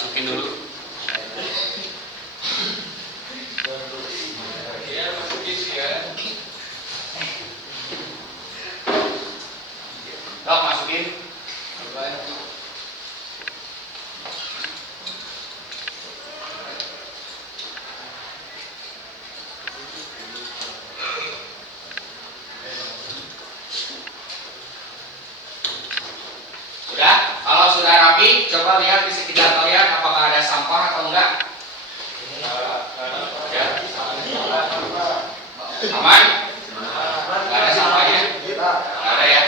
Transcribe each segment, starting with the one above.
masukin dulu. Ya, masukin sih ya. Dok, masukin. Sudah? Kalau sudah rapi, coba lihat di sekitar kalian apakah ada sampah atau enggak. Ya. Aman? Nggak ada sampahnya? Nggak ada ya?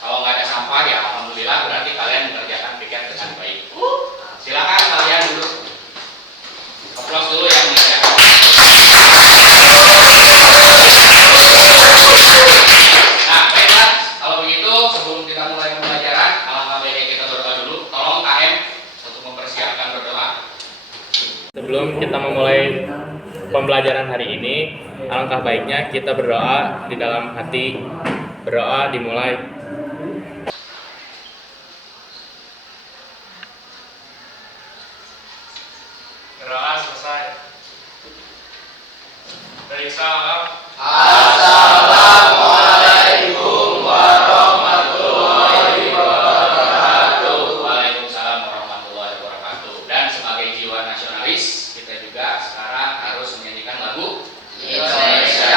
Kalau nggak ada sampah ya alhamdulillah, berarti kalian mengerjakan piket dengan baik. Silakan kalian duduk. Aplaus dulu yang mengerjakan. Nah, baiklah. Kalau begitu, sebelum kita mulai pembelajaran, alangkah baiknya kita berdoa dulu. Tolong KM untuk mempersiapkan berdoa. Sebelum kita memulai pembelajaran hari ini, alangkah baiknya kita berdoa di dalam hati. Berdoa dimulai. Berdoa selesai. Baik, salam. Assalamualaikum warahmatullahi wabarakatuh. Waalaikumsalam warahmatullahi wabarakatuh. Dan sebagai jiwa nasionalis, kita juga sekarang harus menyanyikan lagu Indonesia.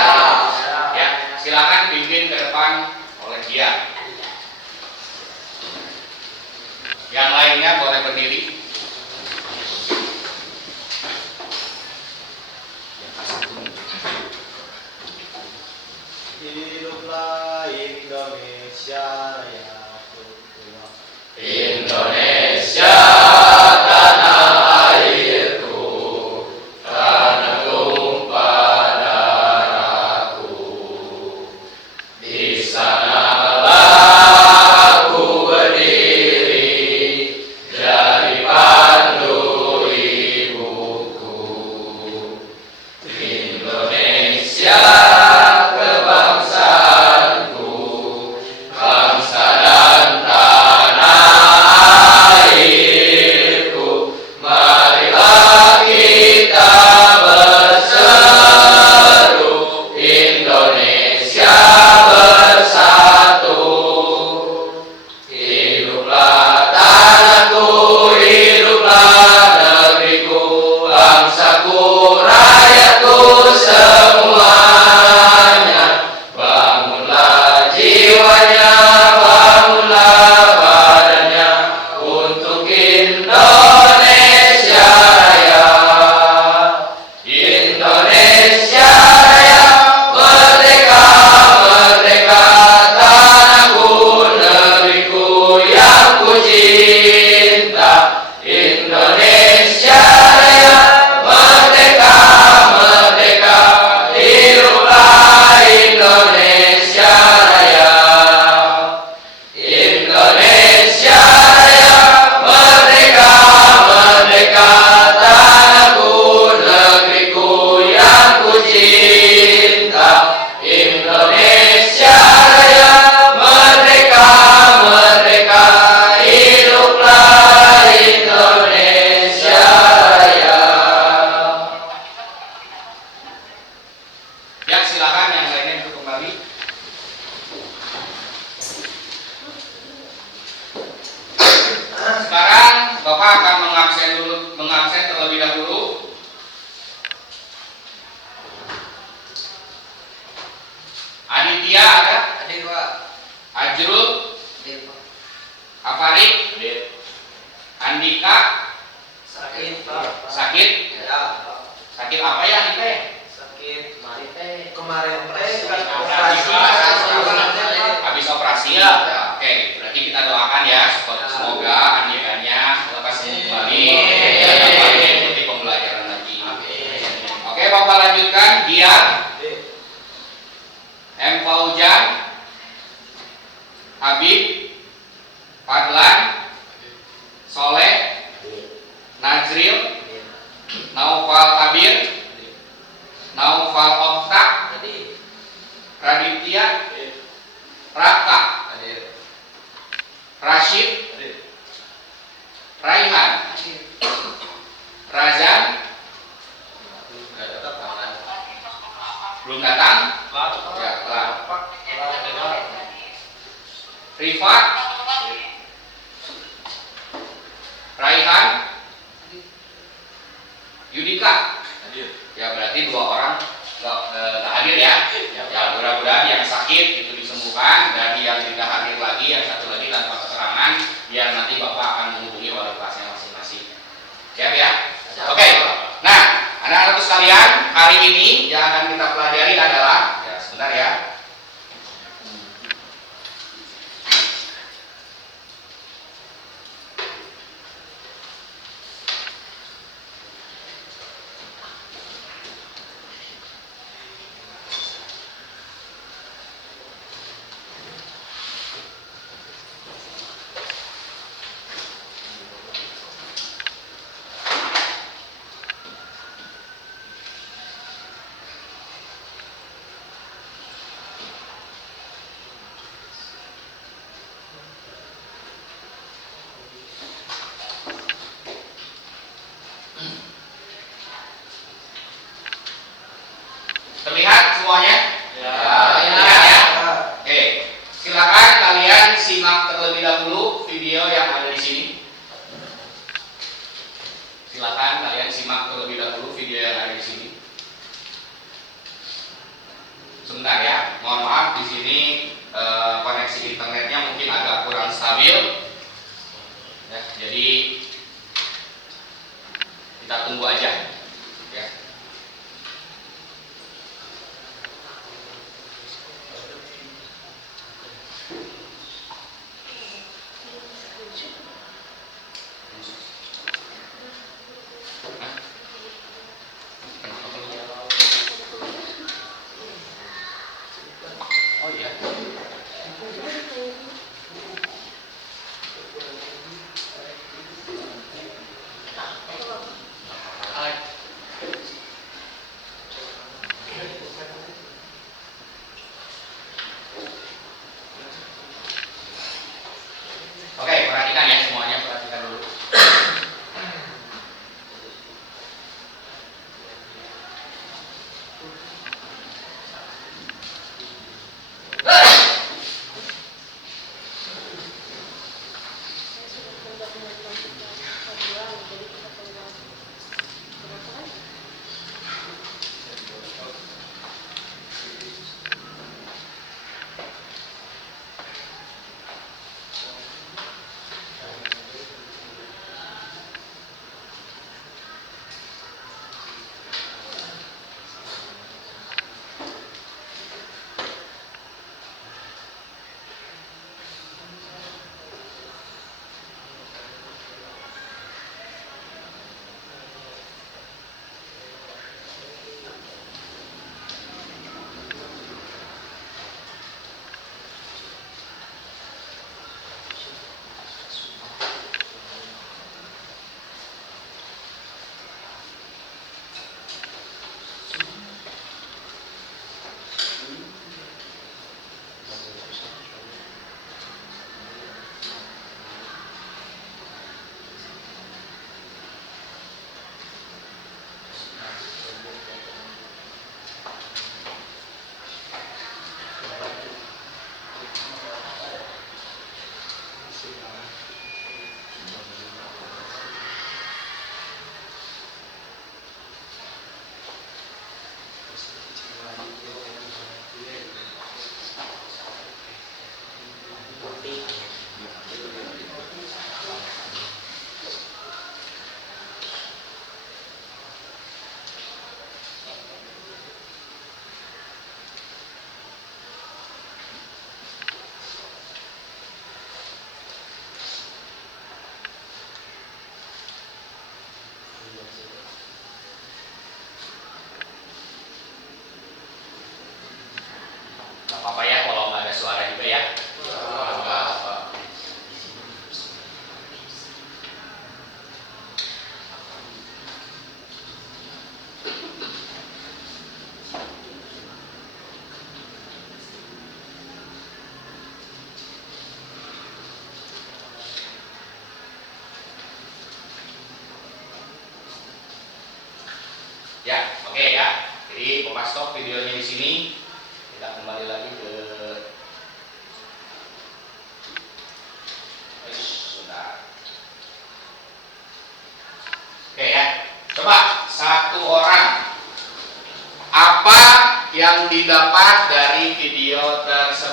Ya, silakan pimpin ke depan oleh dia. Yang lainnya boleh berdiri. Hiduplah Indonesia Raya. Indonesia tanah airku, tanah tumpah darahku. Di sanalah aku berdiri, jadi pandu ibuku. Indonesia kebangsaanku, bangsa dan tanah airku. Marilah kita berseru, Indonesia bersatu. Hiduplah tanahku, hiduplah negeriku, bangsaku, rakyatku semuanya. Bangunlah jiwanya, bangunlah badannya untuk Indonesia Raya. Indonesia Raya, merdeka, merdeka, tanahku, negeriku yang ku cinta. Indonesia Raya, merdeka, merdeka, hiduplah Indonesia Raya. Indonesia Raya, merdeka, merdeka, tanahku, negeriku yang ku cinta. Indonesia Raya, merdeka, merdeka, hiduplah Indonesia Raya. Ya, silakan yang lainnya untuk kembali. Sekarang Bapak akan mengabsen terlebih dahulu. Aditya ada? Hadir Pak. Ajrul, Hadir Pak. Afarik, Andika, Sakit Pak. sakit. Ya Pak. Sakit apa ya Andika ya? Sakit kemarin teh kan Operasi. Habis operasi. Ya. Oke, berarti kita doakan ya semoga Andikanya lekas sembuh kembali dan dapat mengikuti pembelajaran lagi. Oke, Bapak lanjutkan. Dia M. Faujan, Habib, Fadlan, Soleh, Nazril, Naufal Kabir, Naufal Okta, Raditya, Raka, Rashid, Raihan, Rifa, Raihan, Yudika. Ya berarti 2 orang nggak hadir ya. Ya mudah-mudahan yang sakit itu disembuhkan, dan yang tidak hadir lagi, yang satu lagi tanpa keterangan, biar nanti Bapak akan menghubungi wali kelasnya masing-masing. Siap ya? Oke. Nah, anak-anak sekalian, hari ini yang akan kita pelajari adalah, ya sebentar ya. Terlihat semuanya? Ya. Terlihat ya? Oke. Silakan kalian simak terlebih dahulu video yang ada di sini. Silakan kalian simak terlebih dahulu video yang ada di sini. Sebentar ya. Mohon maaf di sini koneksi internetnya mungkin agak kurang stabil. Ya, jadi kita tunggu aja. Ya. Oh iya. Oke, perhatikan ya semuanya, perhatikan dulu. Gak apa-apa ya kalau nggak ada suara juga ya. Ya, oke ya. Jadi Bapak stop videonya di sini. Kita kembali lagi ke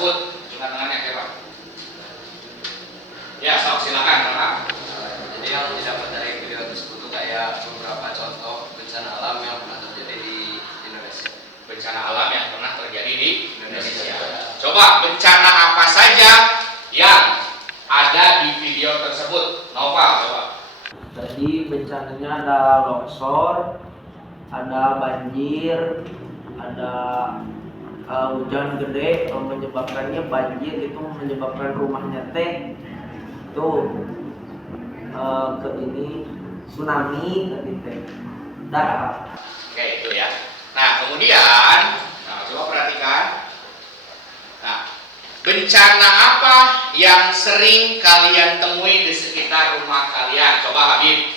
tersebut. Angkat tangannya Pak. Ya, sok silakan Pak. Jadi yang didapat dari video tersebut itu kayak beberapa contoh bencana alam yang pernah terjadi di Indonesia. Bencana alam yang pernah terjadi di Indonesia. Coba bencana apa saja yang ada di video tersebut? Nova, coba. Jadi bencananya ada longsor, ada banjir, ada hujan gede menyebabkannya banjir, itu menyebabkan rumahnya teh itu ke ini tsunami tadi teh. Dah. Oke, itu ya. Nah, kemudian, coba perhatikan. Nah, bencana apa yang sering kalian temui di sekitar rumah kalian? Coba Habib.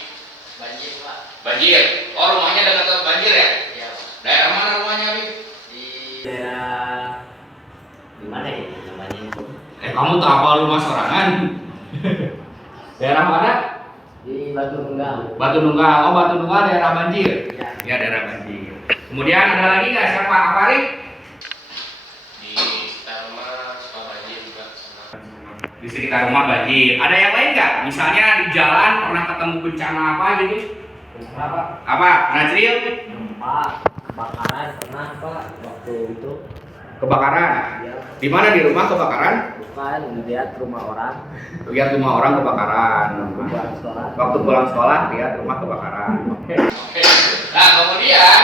Banjir Pak. Banjir. Oh, rumahnya dekat banjir ya? Iya Pak. Daerah mana rumahnya Habib? Di Daerah di mana ya namanya itu? Kamu tak apa rumah sorangan? Daerah mana? Di Batu Nunggal. Batu Nunggal. Oh, Batu Nunggal daerah banjir. Ya. Ya, daerah banjir. Kemudian ada lagi nggak siapa? Afarik? di sekitar rumah suka banjir juga sama. Di sekitar rumah banjir. Ada yang lain nggak? Misalnya di jalan pernah ketemu bencana apa gitu? Apa? Apa? Najril? Gempa, kebakaran pernah Pak waktu itu. Kebakaran. Ya, Di mana di rumah kebakaran? bukan lihat rumah orang Lihat rumah orang kebakaran. pulang sekolah. Waktu pulang sekolah lihat rumah kebakaran. Oke. Nah, kemudian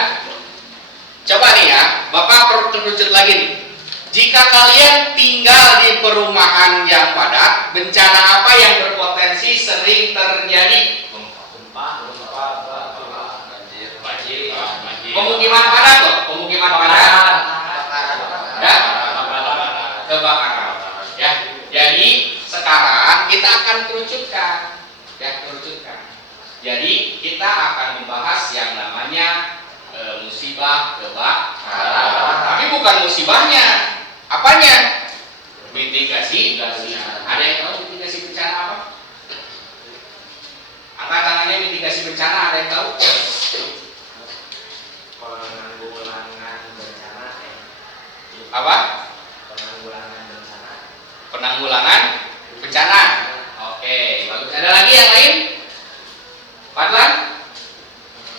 coba nih ya, Bapak perlu terucut lagi nih. Jika kalian tinggal di perumahan yang padat, bencana apa yang berpotensi sering terjadi? Banjir. Pemukiman padat loh, pemukiman padat. Ya, kebakaran. Ya, jadi sekarang kita akan kerucutkan, ya kerucutkan. Jadi kita akan membahas yang namanya musibah kebakaran. Tapi bukan musibahnya, apanya? Mitigasi. Ada yang tahu mitigasi bencana apa? Angkat tangannya mitigasi bencana, ada yang tahu? Penanggulangan bencana. Apa? Penanggulangan bencana. Penanggulangan bencana. Oke, bagus. Ada lagi yang lain? Fadlan?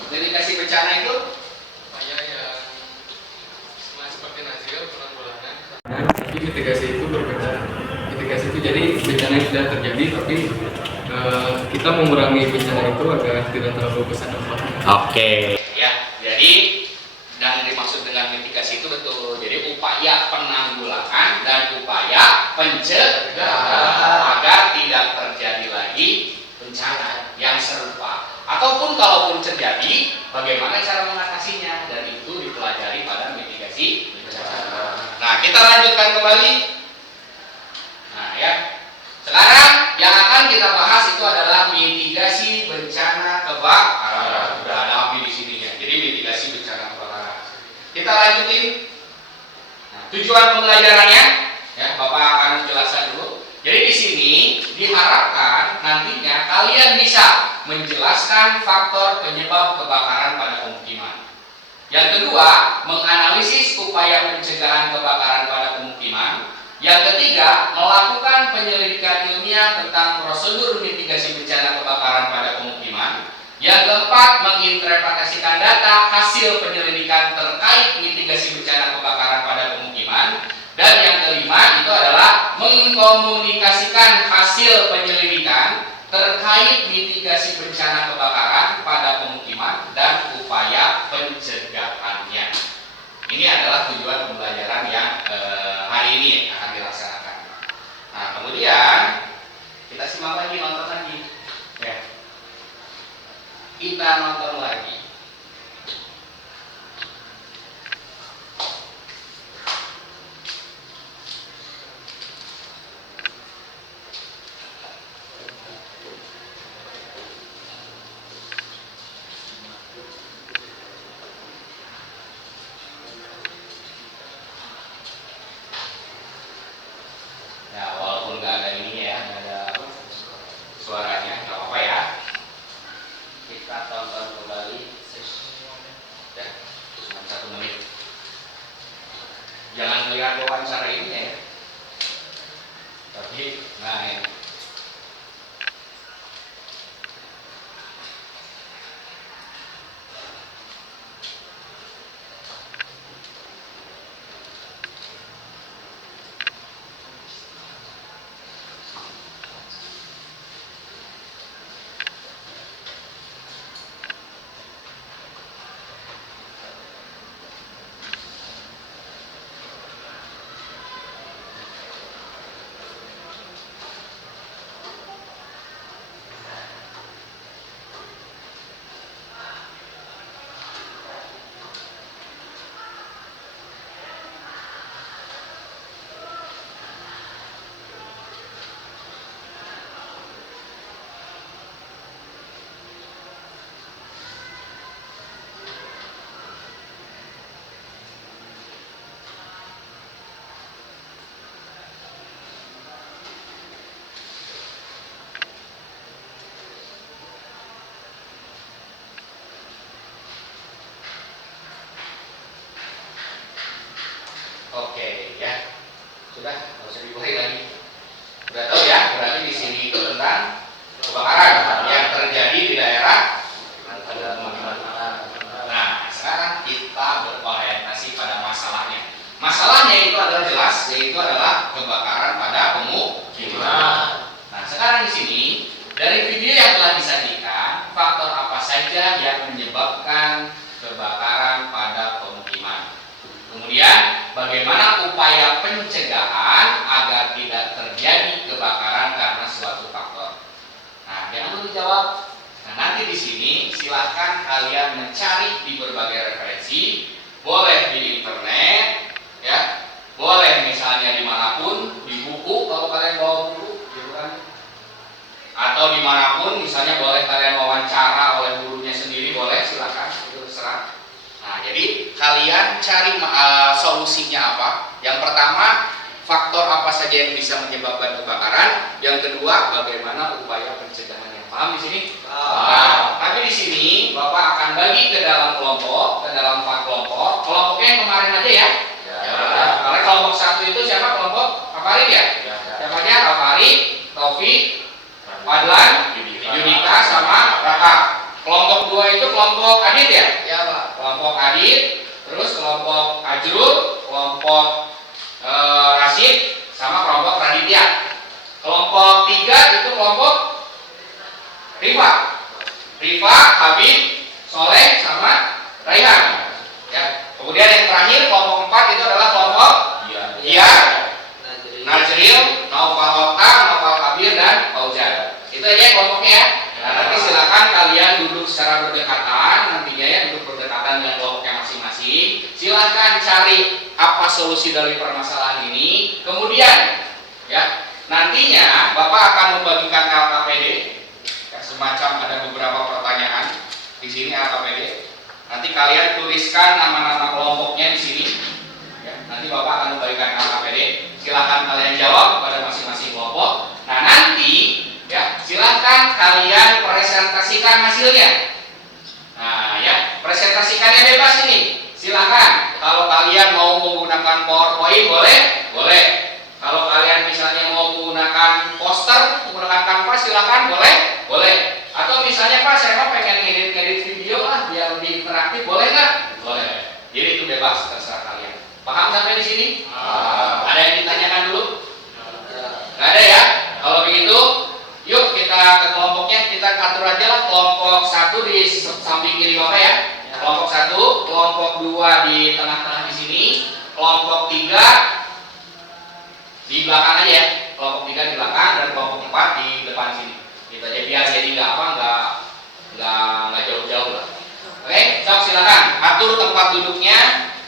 Mitigasi bencana itu? Upaya yang seperti Nazril penanggulangan. Tapi mitigasi itu berbeda. Mitigasi itu jadi bencana yang sudah terjadi, tapi kita mengurangi bencana itu agar tidak terlalu besar dampaknya. Oke. Ya, jadi yang dimaksud dengan mitigasi itu betul. Jadi upaya penanggulangan dan upaya pencegahan agar tidak terjadi lagi bencana yang serupa. Ataupun kalaupun terjadi, bagaimana cara mengatasinya, dan itu dipelajari pada mitigasi bencana. Nah, kita lanjutkan kembali. Nah, ya. Sekarang yang akan kita bahas itu adalah mitigasi bencana kebakaran. Sudah ada api di sini ya. Jadi mitigasi bencana kebakaran. Kita lanjutin. Nah, tujuan pembelajarannya, ya Bapak akan jelaskan dulu. Jadi di sini diharapkan nantinya kalian bisa menjelaskan faktor penyebab kebakaran pada pemukiman. Yang kedua, menganalisis upaya pencegahan kebakaran pada pemukiman. Yang ketiga, melakukan penyelidikan ilmiah tentang prosedur mitigasi bencana kebakaran pada pemukiman. Yang keempat, menginterpretasikan data hasil penyelidikan terkait mitigasi bencana kebakaran pada pemukiman. Dan yang kelima itu adalah mengkomunikasikan hasil penyelidikan terkait mitigasi bencana kebakaran pada pemukiman dan upaya pencegahannya. Ini adalah tujuan pembelajaran yang hari ini akan dilaksanakan. Nah, kemudian kita simak lagi, nonton lagi. Ya. Kita nonton lagi. Ya, walaupun nggak ada ini ya, nggak ada suaranya, nggak apa-apa ya. Kita tonton kembali. Nah, ini. Oke, ya. Sudah, nggak usah diulangi lagi. Udah tahu ya, berarti di sini itu tentang kebakaran yang terjadi di daerah. Nah, sekarang kita berorientasi pada masalahnya. Masalahnya itu adalah jelas, yaitu adalah kebakaran pada pemukiman. Nah, sekarang di sini dari video yang telah disajikan, faktor apa saja yang menyebabkan kebakaran pada pemukiman. Kemudian, bagaimana upaya pencegahan agar tidak terjadi kebakaran karena suatu faktor. Nah, jangan lupa dijawab. Nah, nanti di sini silahkan kalian mencari di berbagai referensi, boleh di internet, ya, boleh misalnya dimanapun, di buku kalau kalian bawa buku, gitu kan? Atau dimanapun, misalnya boleh kalian wawancara oleh gurunya sendiri, boleh, silahkan, itu terserah. Nah, jadi kalian cari solusinya apa. Yang pertama, faktor apa saja yang bisa menyebabkan kebakaran. Yang kedua, bagaimana upaya pencegahannya. Paham di sini? Nah, tapi di sini Bapak akan bagi ke dalam kelompok, ke dalam 4 kelompok. Kelompoknya yang kemarin aja ya. Karena kelompok 1 itu siapa? Kelompok Afarid ya? Siapa aja? Afarid, Taufik, Fadlan, Yudika, sama Raka. Kelompok 2 itu kelompok Adit ya? Ya Pak. Kelompok Adit, terus kelompok Ajrul, kelompok Rasid, sama kelompok Raditya. Kelompok 3 itu kelompok Rifa, Habib, Soleh, sama Raihan. Ya. Kemudian yang terakhir kelompok 4 itu adalah kelompok Iya, Najril, Naufal Oktar, Naufal Kabir, dan Fauzan. Itu aja kelompoknya ya. Nah, nanti silakan kalian duduk secara berdekatan, nantinya ya duduk berdekatan dengan kelompoknya masing-masing. Silakan cari apa solusi dari permasalahan ini. Kemudian, ya nantinya Bapak akan membagikan LKPD. Ya, semacam ada beberapa pertanyaan di sini LKPD. Nanti kalian tuliskan nama-nama kelompoknya di sini. Ya, nanti Bapak akan membagikan LKPD. Silakan kalian jawab pada masing-masing kelompok. Nah, nanti ya, silahkan kalian presentasikan hasilnya. Nah, ya, presentasikannya bebas ini. Silahkan. Kalau kalian mau menggunakan PowerPoint boleh. Kalau kalian misalnya mau menggunakan poster, menggunakan kanvas, silahkan boleh. Atau misalnya Pak, saya mau pengen ngedit video lah biar lebih interaktif, boleh nggak? Boleh. Jadi itu bebas, terserah kalian. Paham sampai di sini? Ada yang ditanyakan dulu? Nggak ada ya? Kalau begitu, yuk kita ke kelompoknya, kita atur aja lah. Kelompok 1 di samping kiri Bapak ya. Kelompok 1, kelompok 2 di tengah-tengah di sini, kelompok 3 di belakang aja ya. Kelompok 3 di belakang dan kelompok 4 di depan sini. Gitu aja biar jadi nggak jauh-jauh lah. Oke, sok silakan atur tempat duduknya.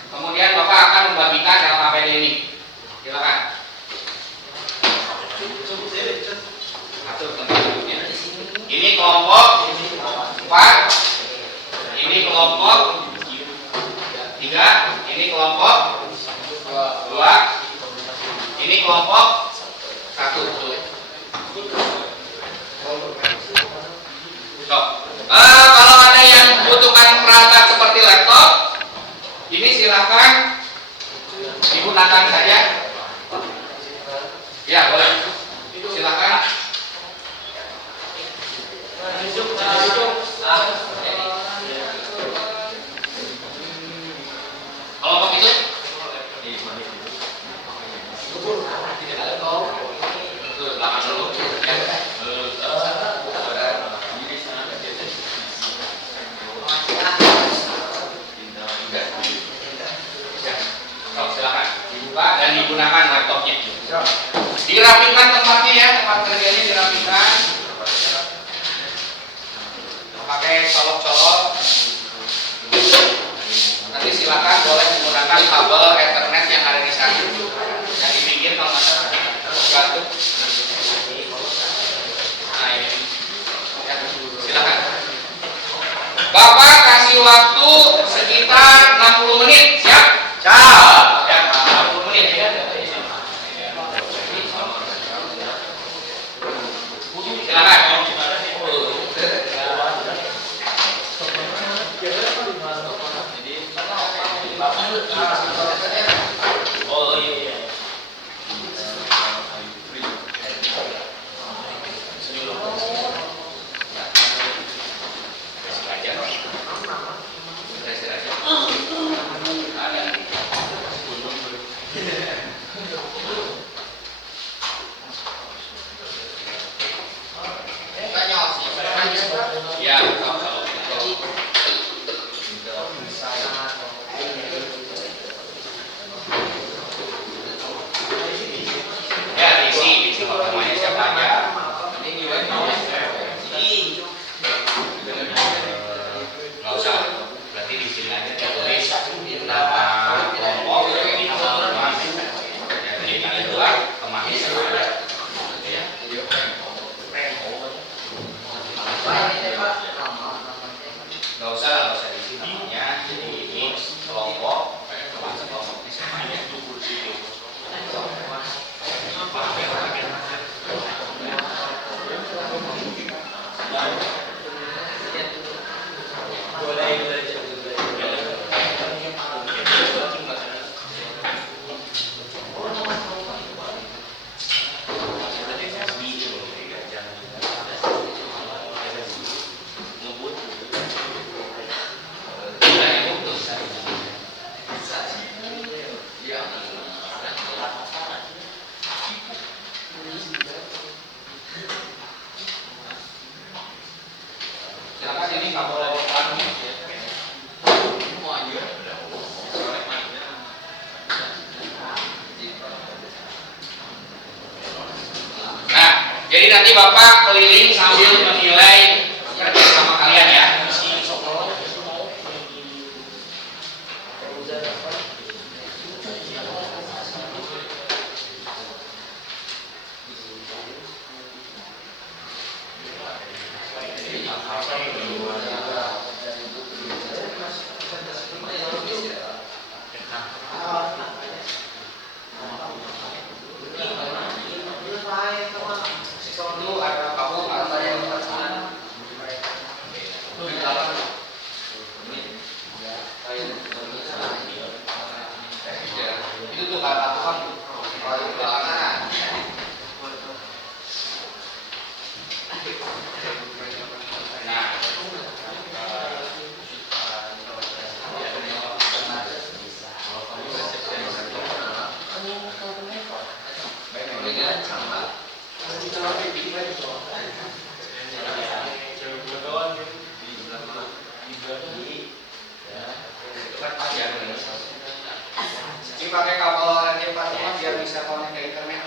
Kemudian Bapak akan membagikan LKPD ini. Silakan. Atur tempat duduknya. Ini kelompok 4, ini kelompok 3, ini kelompok 2, ini kelompok 1. Kalau ada yang butuhkan perangkat seperti laptop, ini silakan digunakan saja. Ya boleh. Dirapikan tempatnya ya, tempat kerjanya dirapikan. Pakai colok-colok. Nanti silakan boleh menggunakan kabel Ethernet yang ada di sana. Yang di pinggir kalau nggak salah batu. Nah ini, ya, silakan. Bapak kasih waktu sekitar 60 menit, siap? Siap. Ya, 60 menit. Silakan. Oh iya. Ya, ya diisi namanya siapa aja. Nggak usah, berarti di sini aja tulis nama kelompok, nama teman, jadi kalian dua temannya siapa aja. Ya. Nggak usah diisi namanya, jadi ini kelompok, teman sekelompoknya siapa aja. Silakan ini kabel depannya. Nah, jadi nanti Bapak keliling sambil menilai kerja sama kalian ya. Itu ada kamu ada yang itu tuh kata tukang kalau di belakang. Nah, ini pakai kabel RJ 45 biar bisa connect ke internet.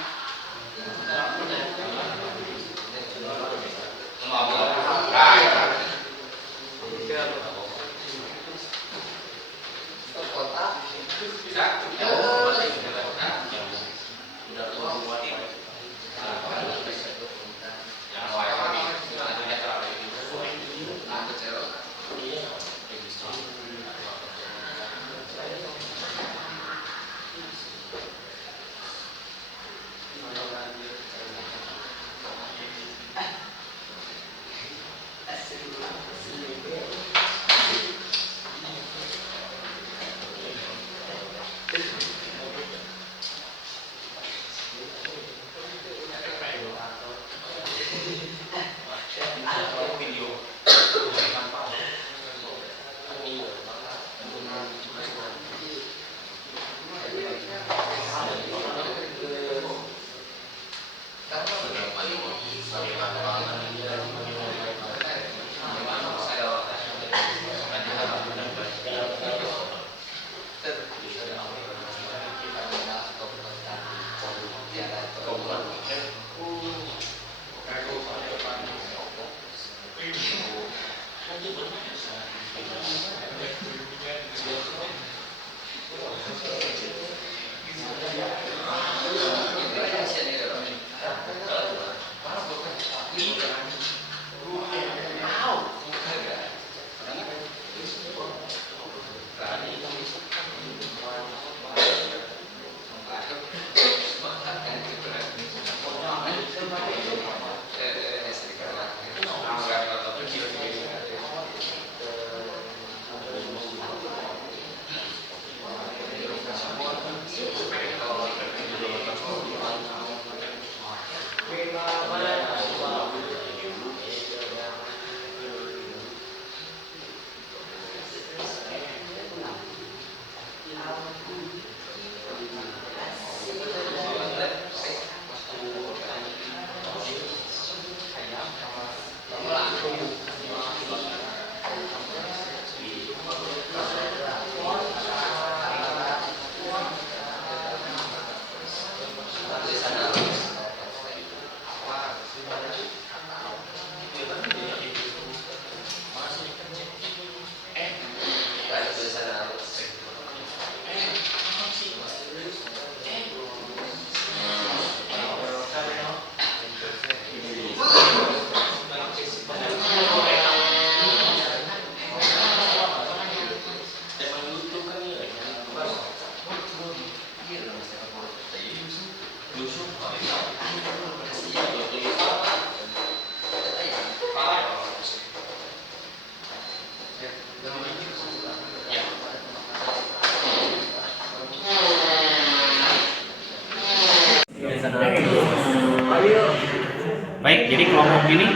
Baik, jadi kelompok ini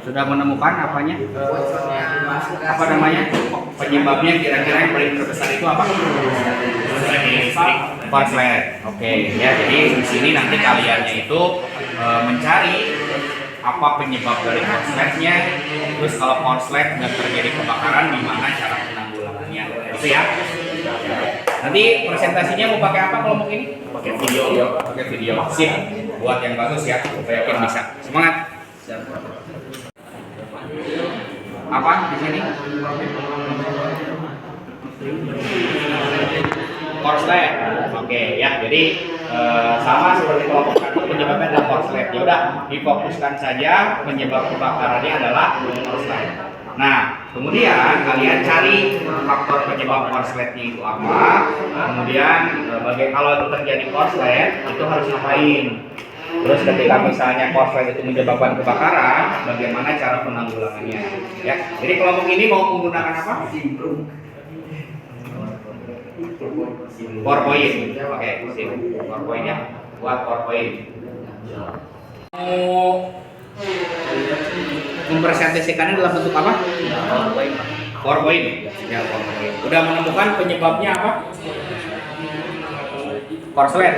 sudah menemukan apanya? Apa namanya? Penyebabnya kira-kira yang paling terbesar itu apa? Korslet. Oke, ya. Jadi di sini nanti kaliannya itu mencari apa penyebab dari korsletnya. Terus kalau korslet dan terjadi kebakaran, gimana cara penanggulangannya? Itu ya. Nanti presentasinya mau pakai apa kelompok ini? Pakai video. Pakai video. Sip. Buat yang bagus ya. Saya yakin bisa. Semangat. Apa di sini? Korslet. Oke ya. Jadi sama seperti kelompok satu penyebabnya adalah korslet. Ya udah, difokuskan saja penyebab kebakarannya adalah korslet. Nah, kemudian kalian cari faktor penyebab korsletnya itu apa. Kemudian kalau itu terjadi korslet, itu harus ngapain? Terus ketika misalnya korslet itu menyebabkan kebakaran, bagaimana cara penanggulangannya? Ya, jadi kelompok ini mau menggunakan apa? PowerPoint. Oke, sip. PowerPoint-nya buat PowerPoint. Mempresentasikannya dalam bentuk apa? PowerPoint. Ya, PowerPoint. Udah menemukan penyebabnya apa? Korslet.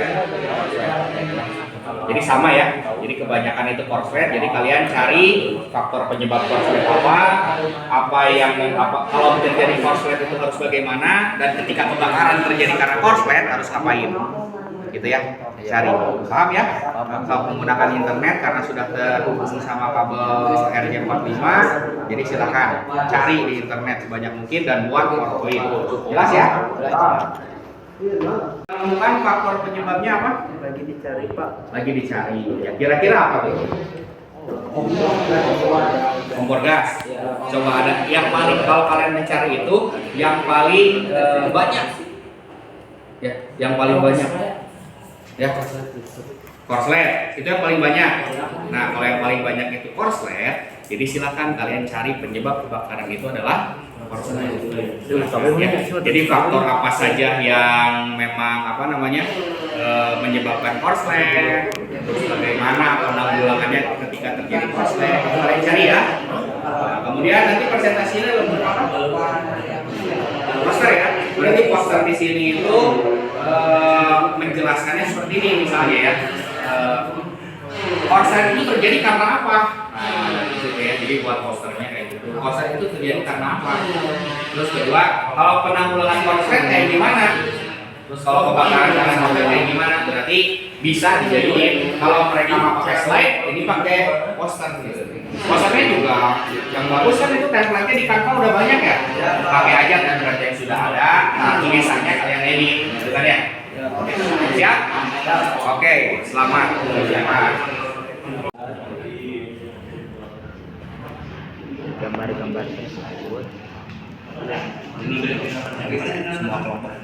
Jadi sama ya. Jadi kebanyakan itu korslet. Jadi kalian cari faktor penyebab korslet apa yang kalau terjadi korslet itu harus bagaimana, dan ketika kebakaran terjadi karena korslet harus ngapain? Gitu ya. Cari. Paham ya? Kalau menggunakan internet karena sudah terhubung sama kabel RJ45, jadi silakan cari di internet sebanyak mungkin dan buat PowerPoint. Jelas ya? Menemukan faktor penyebabnya apa? Lagi dicari, Pak. Lagi dicari. Ya, kira-kira apa tuh? Kompor gas. Coba ada yang paling, kalau kalian mencari itu yang paling banyak. Ya, yang paling banyak. Ya, korslet itu yang paling banyak. Nah, kalau yang paling banyak itu korslet, jadi silakan kalian cari penyebab kebakaran itu adalah korslet. Ya, jadi faktor apa saja yang memang menyebabkan korslet, terus bagaimana penanggulangannya ketika terjadi korslet, itu kalian cari ya. Nah, kemudian nanti presentasinya lebih apa? Poster ya. Berarti poster di sini itu menjelaskannya seperti ini misalnya ya. Korslet itu terjadi karena apa? Nah, gitu ya. Jadi buat posternya kayak gitu. Korslet itu terjadi karena apa? Terus kedua, kalau penanggulangan korslet kayak gimana? Terus kalau kebakaran karena korslet kayak gimana? Berarti bisa dijadiin. Kalau mereka mau pakai slide, ini pakai poster gitu. Posternya juga yang bagus kan itu template-nya di Canva udah banyak ya. Pakai aja template yang sudah ada. Nah, tulisannya kalian edit, gitu kan ya. Siap? Oke, selamat mengerjakan. Gambar-gambar tersebut Semua kelompok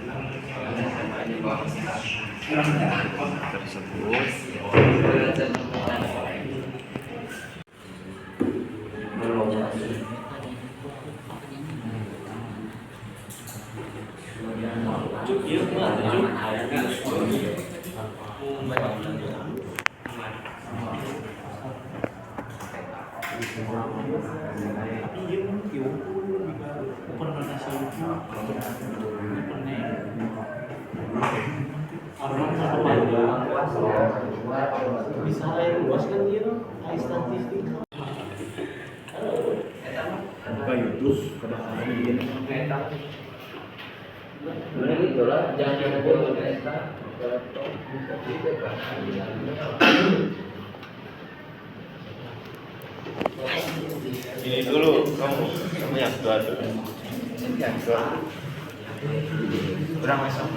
bisa luas kan dia statistik. Buka YouTube kebakaran begini. Benar gitu lah, jangan dulu kita Ini dulu kamu yang dua dulu. Yang dua. Kurang masuk.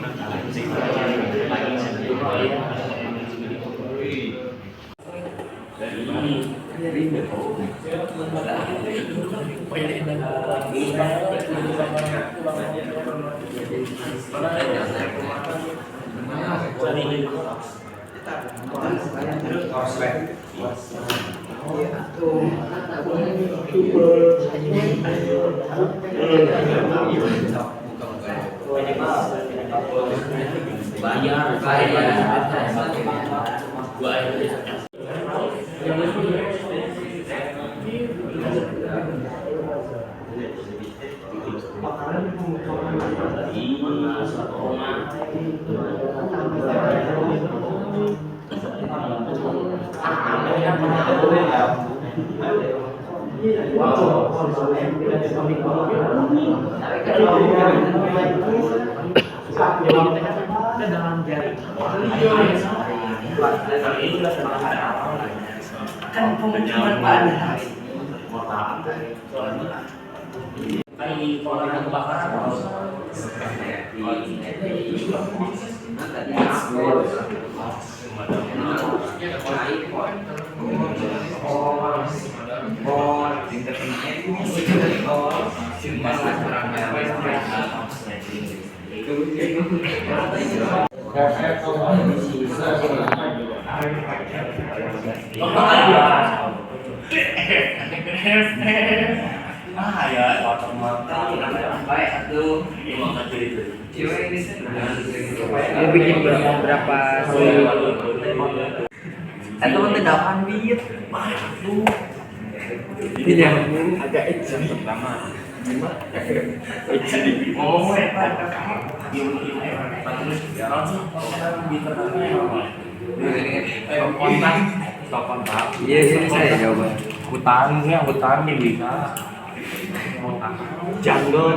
bayar Kan pemukiman pada kan di polanya kebakaran harus Mau bikin berapa sih? teman tidak duit. Iya. Agak edgy pertama. Iya sini saya coba. Hutan nih bisa. Jungle.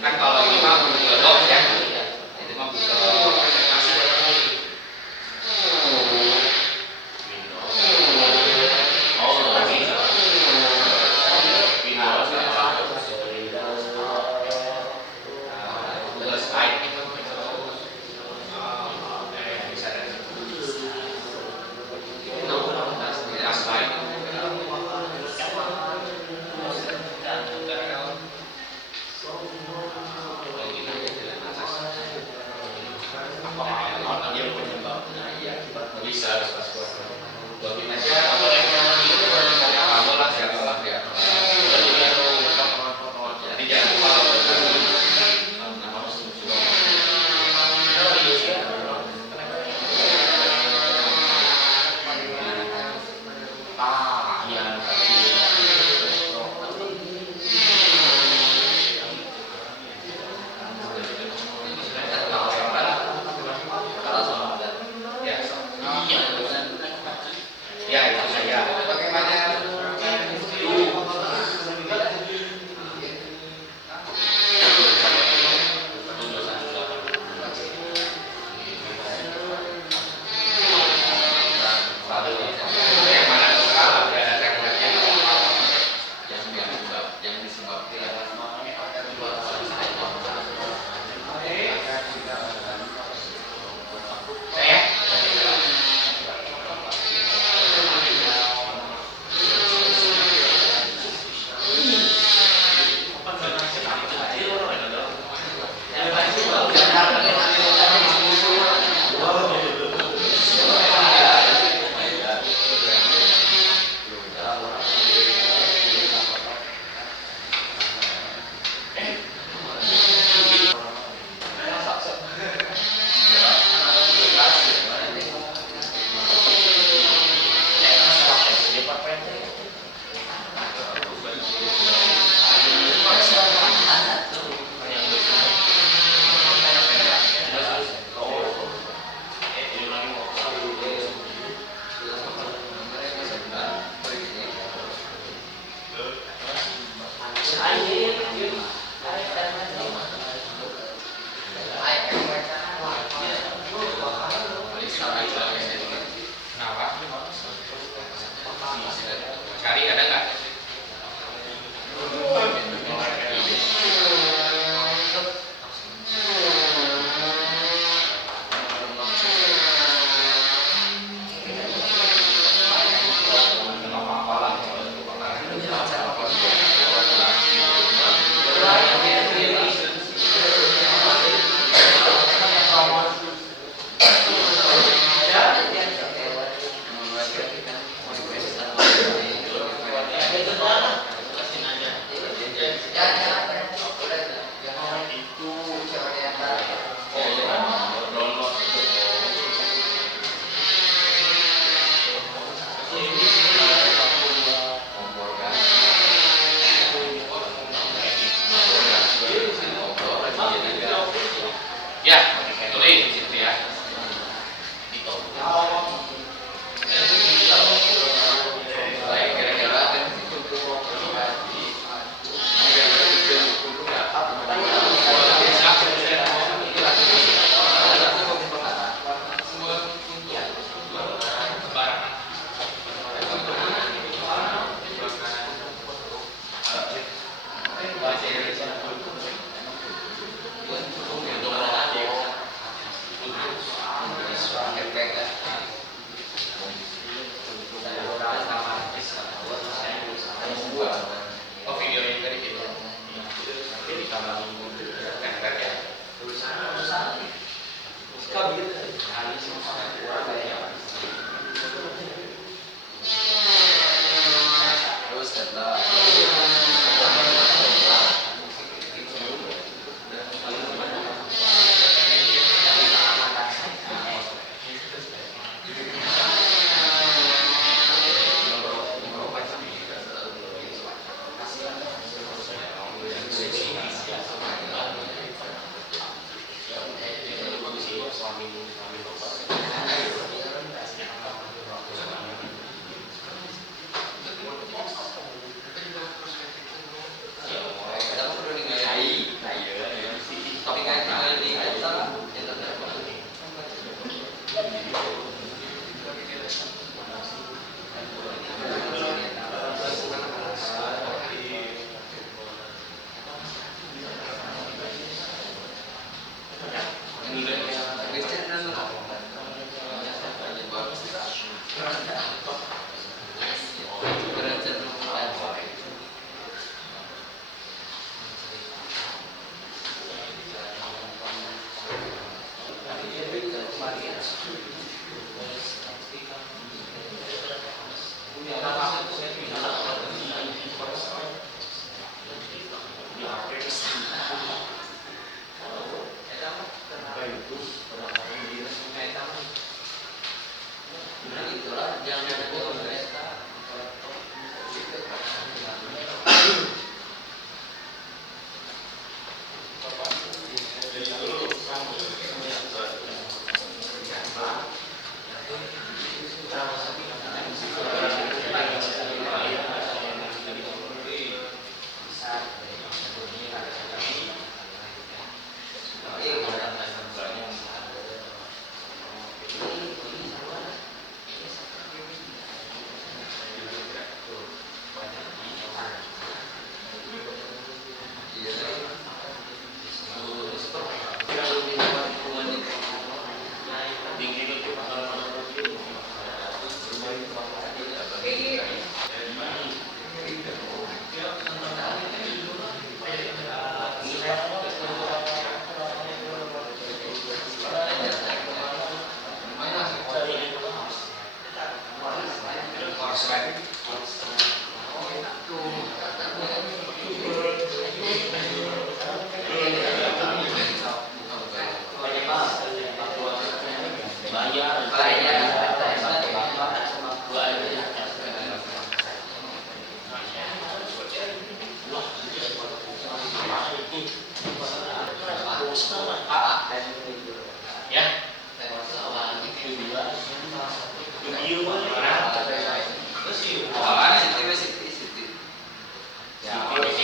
Kan kalau ini mah Google Docs ya, itu mah Google aplikasi. Google Skype itu.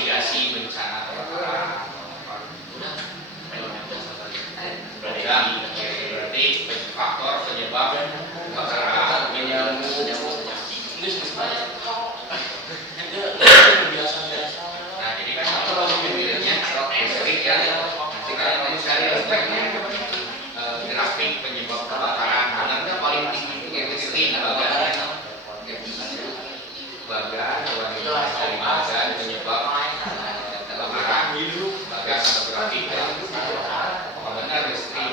mitigasi bencana kebakaran. Berarti faktor penyebab kebakaran. Nah, jadi kan kalau pemilihnya listrik ya, nanti kalau kamu cari listriknya grafik penyebab kebakaran, karena paling tinggi itu listrik bagan, dari bagan penyebab kebakaran, bagan atau grafik ya, benar listrik.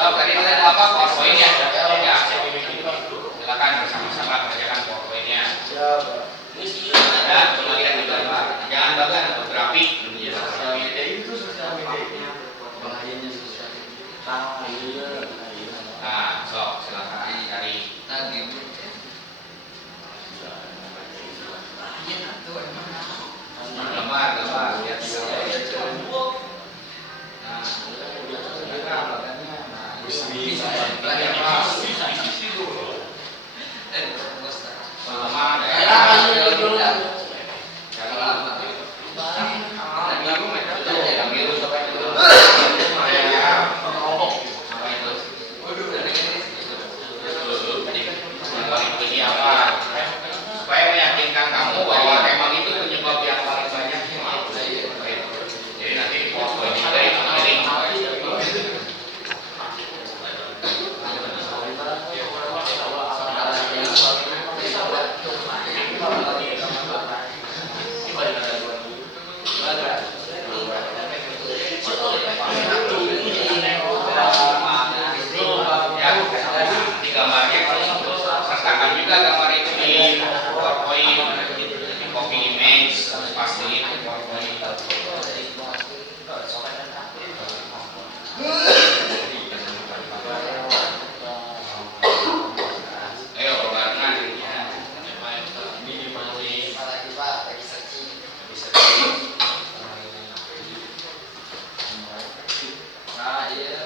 Tadi kalian apa PowerPoint-nya? Ya, silakan bersama-sama kerjakan PowerPoint-nya. Ada pembagian juga Pak. Jangan bagan atau grafik. Nah, sok silakan cari. Gambar lihat. Supaya meyakinkan kamu bahwa memang itu penyebab yang paling banyak. Jadi nanti di posko ini dari gambarnya sertakan juga gambar itu di PowerPoint, di copy image, pasti PowerPoint. Ayo barengan minimalis. Nah, iya.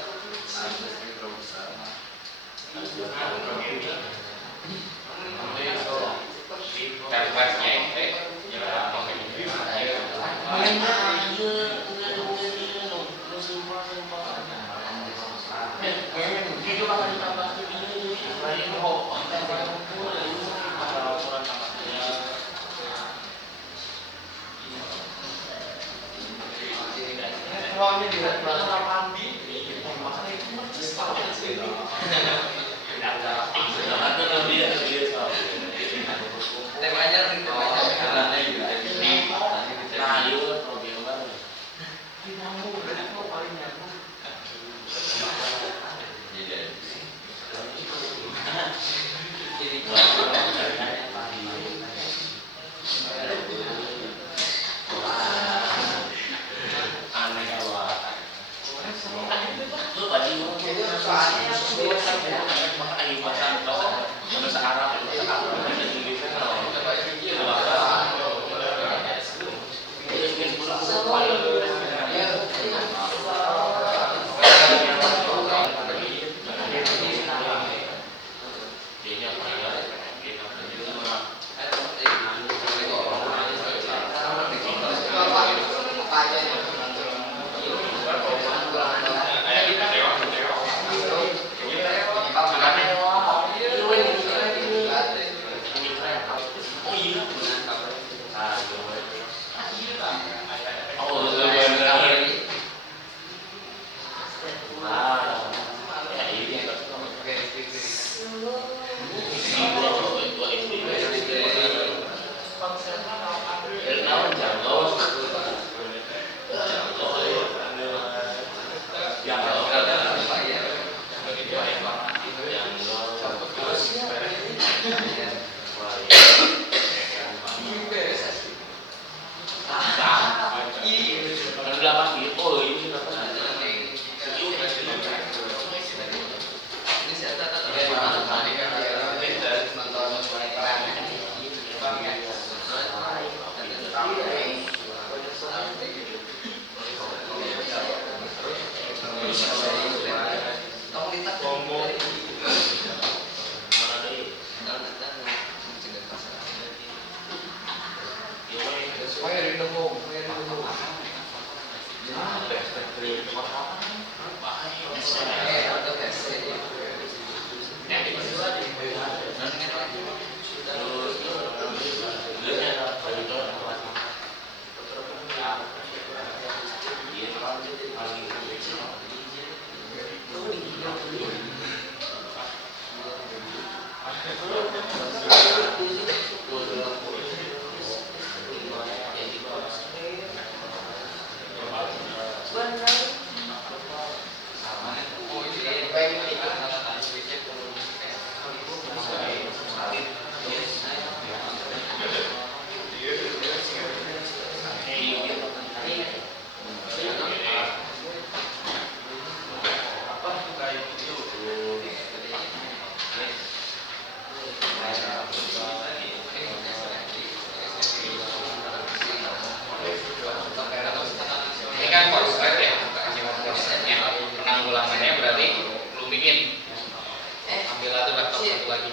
Alhamdulillah tuh laptop satu lagi.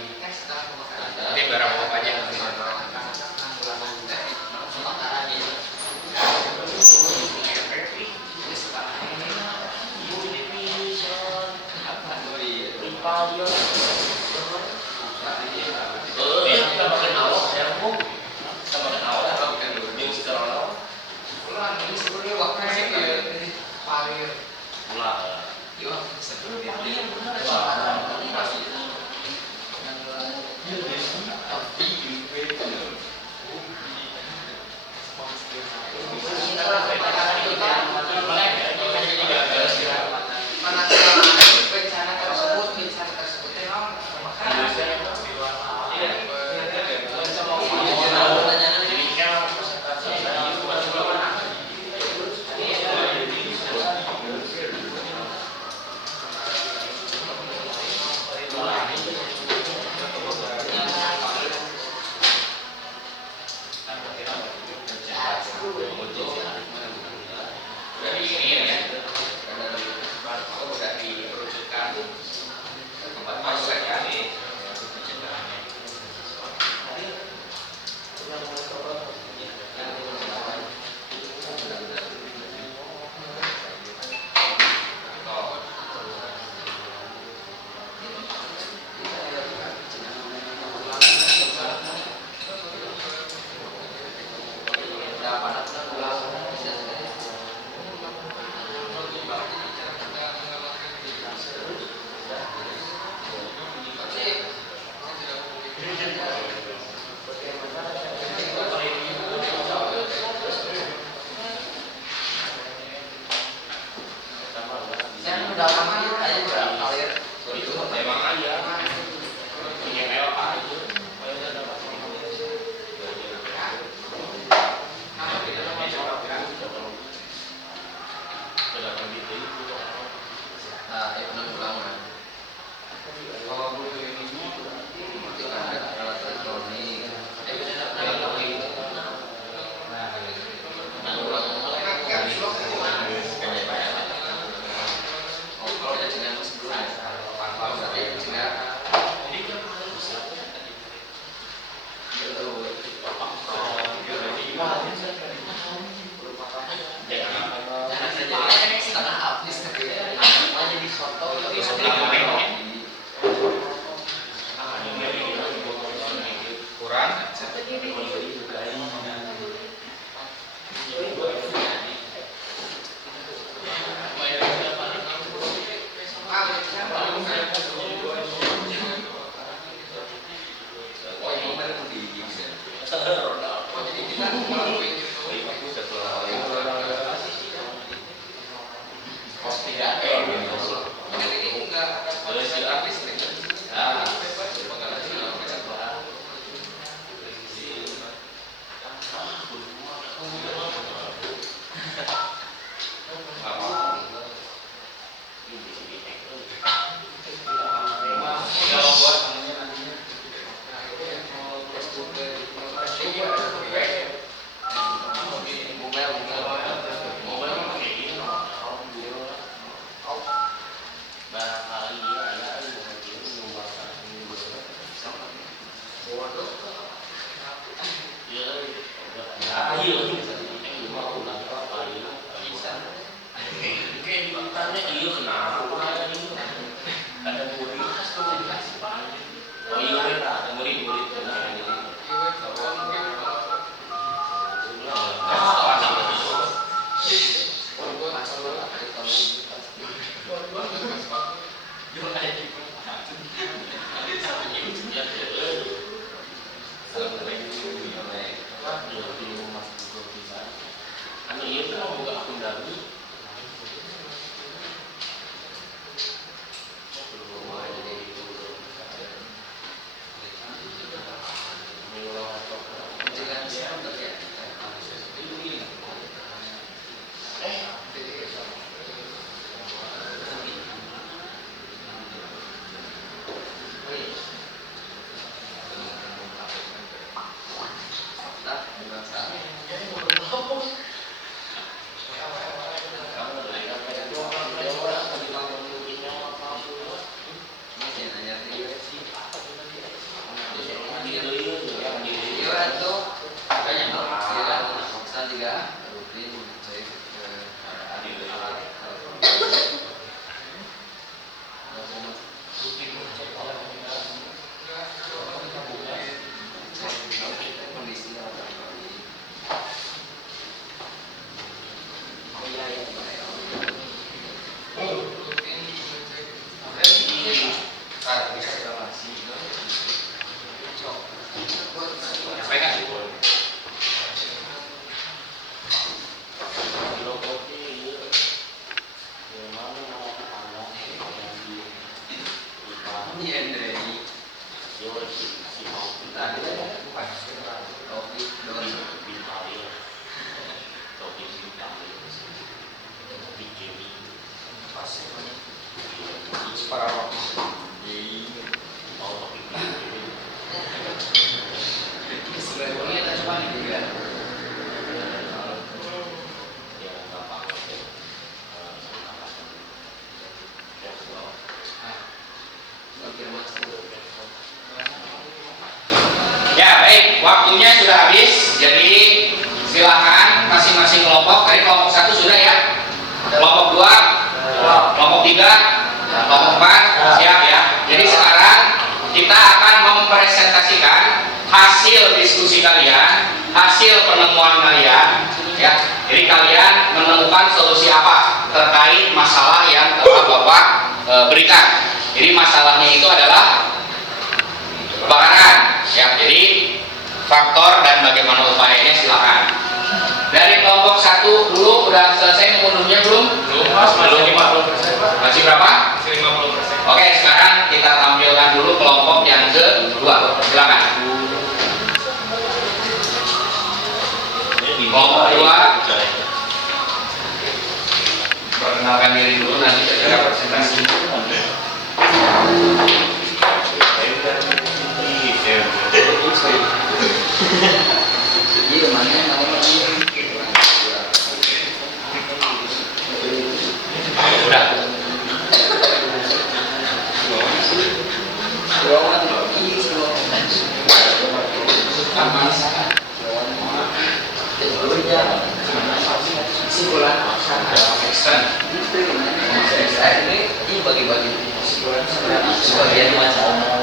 Nanti barang apa aja nanti. Sampaikan. Ya baik, waktunya sudah habis, jadi silakan masing-masing kelompok. Tadi kelompok 1 sudah ya, kelompok 2, kelompok 3, kelompok 4 siap ya. Jadi sekarang kita akan mempresentasikan hasil diskusi kalian, hasil penemuan kalian ya. Jadi kalian menemukan solusi apa terkait masalah yang telah Bapak berikan. Jadi masalahnya itu adalah kebakaran ya. Jadi faktor dan bagaimana upayanya silakan. Dari kelompok 1 dulu udah selesai mengunduhnya belum? Belum. 50%. Masih berapa? Masih 50%. Oke, sekarang kita tampilkan dulu kelompok yang kedua. Silakan. Kelompok 2. Perkenalkan diri dulu, nanti kita presentasi. Udah. Ini bagi-bagi sebagian masalah.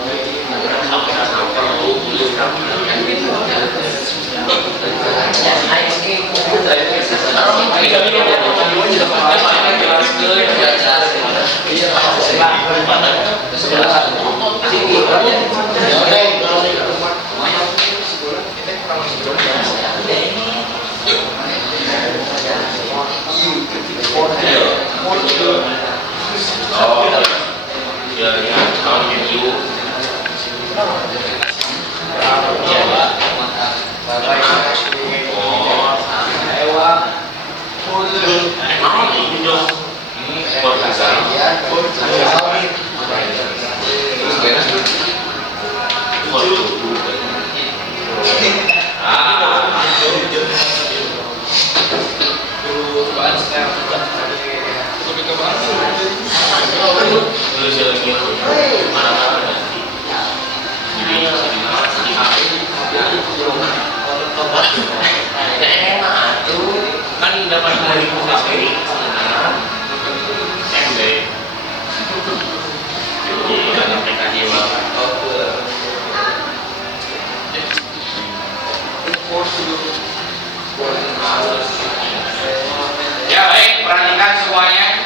Ya baik, perhatikan semuanya.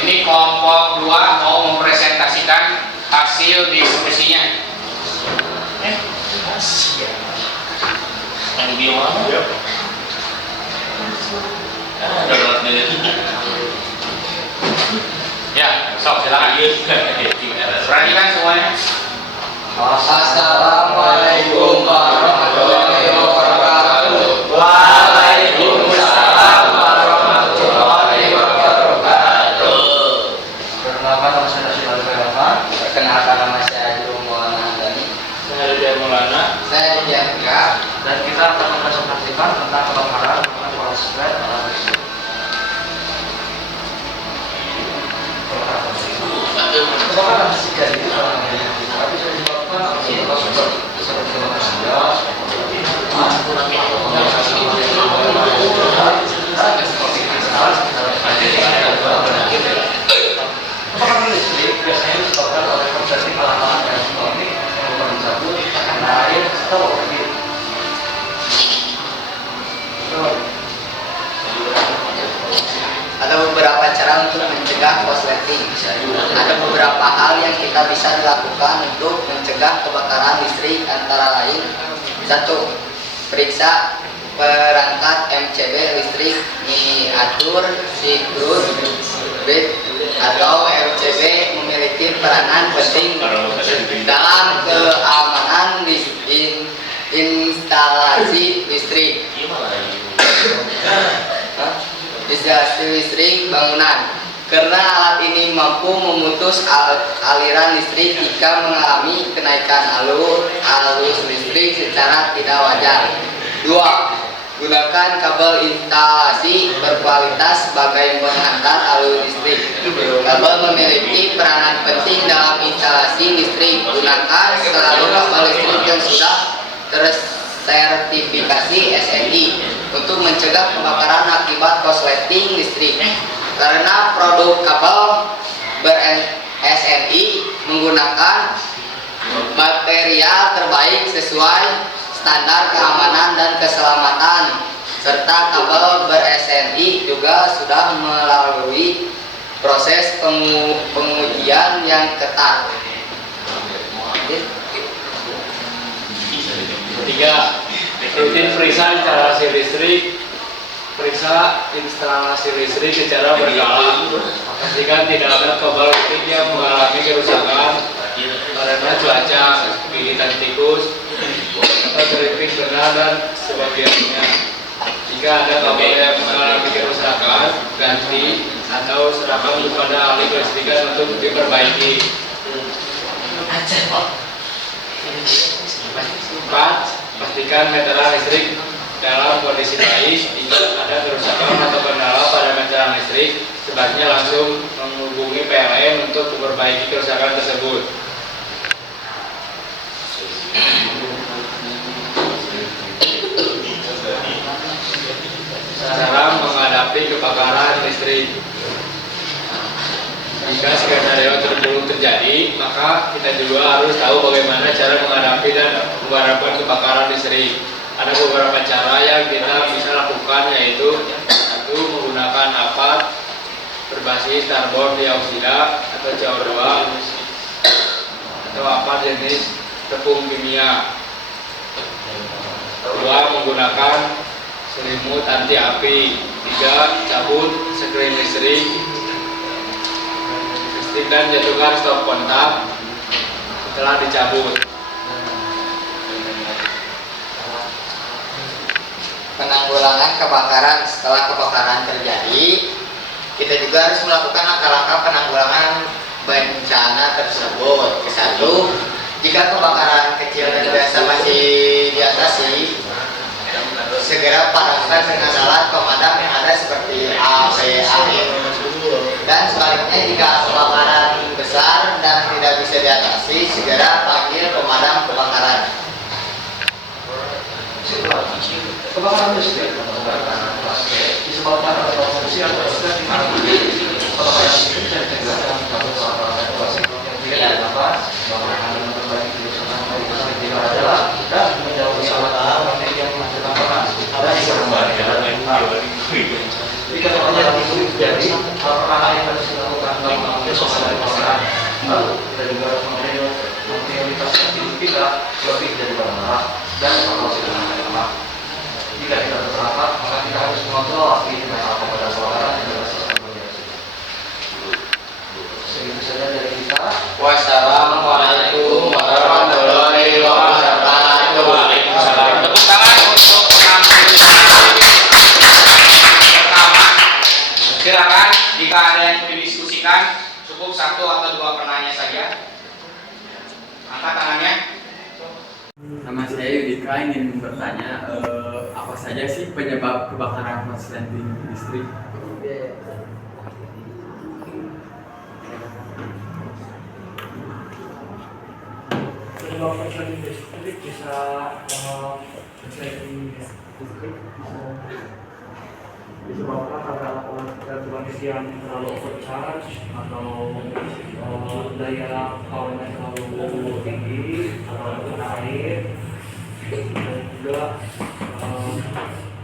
Ini kelompok 2 mau mempresentasikan hasil diskusinya. Ya, sok silakan. Perhatikan semuanya. Assalamualaikum warahmatullahi wabarakatuh. Waalaikumsalam warahmatullahi wabarakatuh. Perkenalkan nama saya Nasional Firman. Perkenalkan nama saya Haji Maulana Handani. Saya Rudian Maulana. Saya Rudian Eka. Dan kita akan mempresentasikan tentang kebakaran tentang proses kebakaran jika itu tapi saya disebabkan seperti kebakaran listrik biasanya disebabkan oleh prosesi alat-alat elektronik yang mencabut tekanan air atau oksigen. Ada beberapa cara untuk mencegah korsleting korsleting. Ada beberapa hal yang kita bisa dilakukan untuk mencegah kebakaran listrik, antara lain: 1. Periksa perangkat MCB listrik miniatur siklus bed atau MCB memiliki peranan penting dalam keamanan instalasi listrik. Instalasi listrik bangunan, karena alat ini mampu memutus aliran listrik jika mengalami kenaikan arus listrik secara tidak wajar. 2. Gunakan kabel instalasi berkualitas sebagai penghantar alur listrik. Kabel memiliki peranan penting dalam instalasi listrik. Gunakan selalu kabel listrik yang sudah tersertifikasi SNI untuk mencegah kebakaran akibat korsleting listrik. Karena produk kabel ber-SNI menggunakan material terbaik sesuai standar keamanan dan keselamatan, serta kabel ber-SNI juga sudah melalui proses pengujian yang ketat. 3. Rutin periksa instalasi listrik. Periksa instalasi listrik secara berkala. Pastikan tidak ada kabel listrik yang mengalami kerusakan karena cuaca, gigitan tikus, atau tripping benar dan sebagainya. Jika ada kabel yang mengalami kerusakan, ganti atau serahkan kepada ahli kelistrikan untuk diperbaiki. 4. Pastikan meteran listrik dalam kondisi baik. Jika ada kerusakan atau kendala pada meteran listrik, sebaiknya langsung menghubungi PLN untuk memperbaiki kerusakan tersebut. Cara menghadapi kebakaran listrik. Jika skenario terburuk terjadi, maka kita juga harus tahu bagaimana cara menghadapi dan memadamkan kebakaran listrik. Ada beberapa cara yang kita bisa lakukan, yaitu: 1. Menggunakan apar berbasis karbon dioksida atau CO2 atau apar jenis tepung kimia. 2. Menggunakan selimut anti api. 3. Cabut skrin listrik dan jatuhkan stop kontak setelah dicabut. Penanggulangan kebakaran. Setelah kebakaran terjadi, kita juga harus melakukan langkah-langkah penanggulangan bencana tersebut. 1. Jika kebakaran kecil dan biasa masih diatasi, segera padamkan dengan alat pemadam yang ada seperti APAM. Dan sebaliknya, jika kebakaran besar dan tidak bisa diatasi, segera panggil pemadam kebakaran. Kebakaran listrik disebabkan oleh fungsi atau istilah kebakaran listrik bisa dicegah dengan beberapa situasi. Yang pertama, kebakaran yang terbaik di listrik adalah dan menjauhi alat yang menghasilkan panas. Ada jika kebakaran itu terjadi, hal yang harus dilakukan adalah sosial kebakaran. Kita juga harus memprioritaskan tidak lebih dari barang dan evakuasi dengan baik. Jika kita terperangkap, maka kita harus mengontrol api dengan alat pemadam kebakaran yang berbasis komunikasi. Segitu saja dari kita. Wassalamualaikum warahmatullahi wabarakatuh. Waalaikumsalam. Tepuk tangan untuk pertama. Silakan, jika ada yang didiskusikan, cukup 1 atau 2 penanya saja. Angkat tangannya. Nama saya Yudika, ingin bertanya apa saja sih penyebab kebakaran korsleting listrik? Penyebab korsleting listrik bisa korsleting listrik disebabkan karena alat yang terlalu overcharge atau daya powernya terlalu tinggi atau kena air, dan juga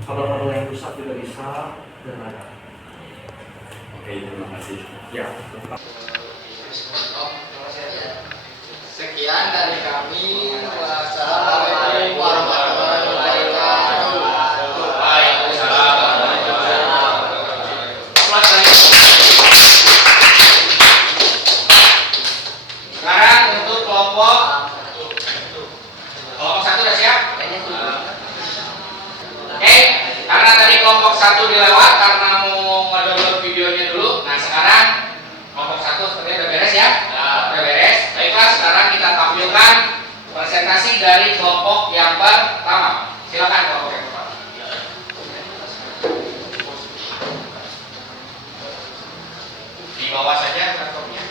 kabel-kabel yang rusak juga bisa dan ada. Oke, terima kasih. Ya. Sekian dari kami. Wassalamualaikum warahmatullahi wabarakatuh. Waalaikumsalam warahmatullahi wabarakatuh. Sekarang untuk kelompok satu udah siap? Oke, karena tadi kelompok satu dilewat karena mau ngedownload videonya dulu. Nah sekarang kelompok satu sepertinya udah beres ya? Udah beres. Baiklah, sekarang kita tampilkan presentasi dari kelompok yang pertama. Silakan kelompok yang pertama. Di bawah saja laptopnya.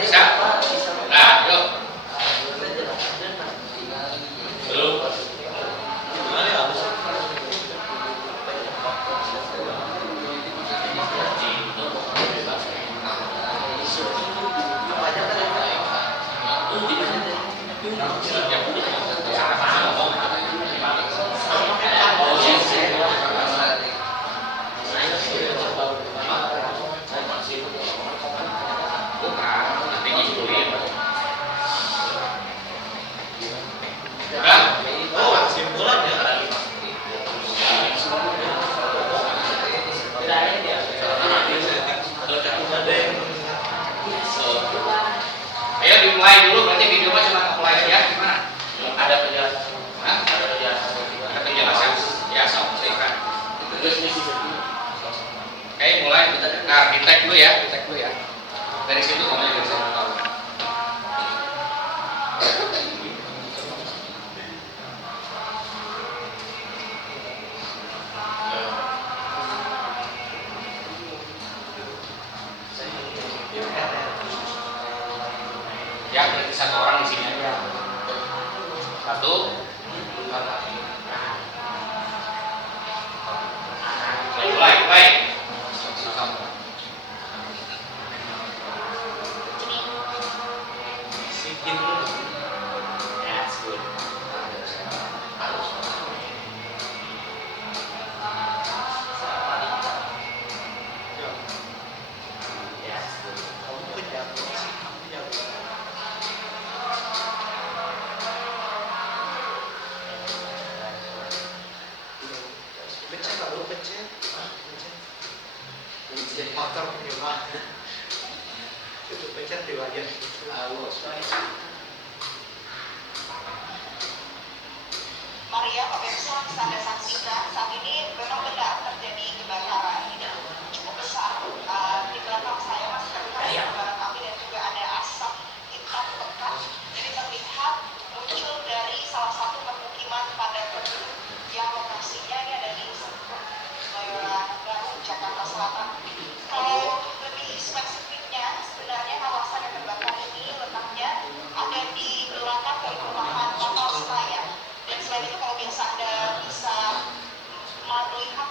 Siap? Nah, yuk. Belum. Ayo dimulai dulu, berarti video mah cuma apply aja, gimana? Ada penjelasan. Hah? Ada penjelasan. Ada penjelasan. Ya, silakan. Oke, mulai. Nah, di tag dulu ya, Dari situ kamu juga bisa tahu. Ya, berarti satu orang di sini aja. Satu. Mulai. Maria, Pak Pemirsa bisa Anda saksikan saat ini memang benar terjadi kebakaran ini cukup besar. Di belakang saya masih terlihat kobaran api dan juga ada asap hitam pekat. Jadi terlihat muncul dari salah satu permukiman padat penduduk yang lokasinya ini ada di Kebayoran Baru, Jakarta Selatan. Kalau lebih spesifiknya, sebenarnya kawasan yang terbakar ini letaknya ada di belakang perumahan Kapal Selayar. Dan selain itu kalau biasa Anda bisa melihat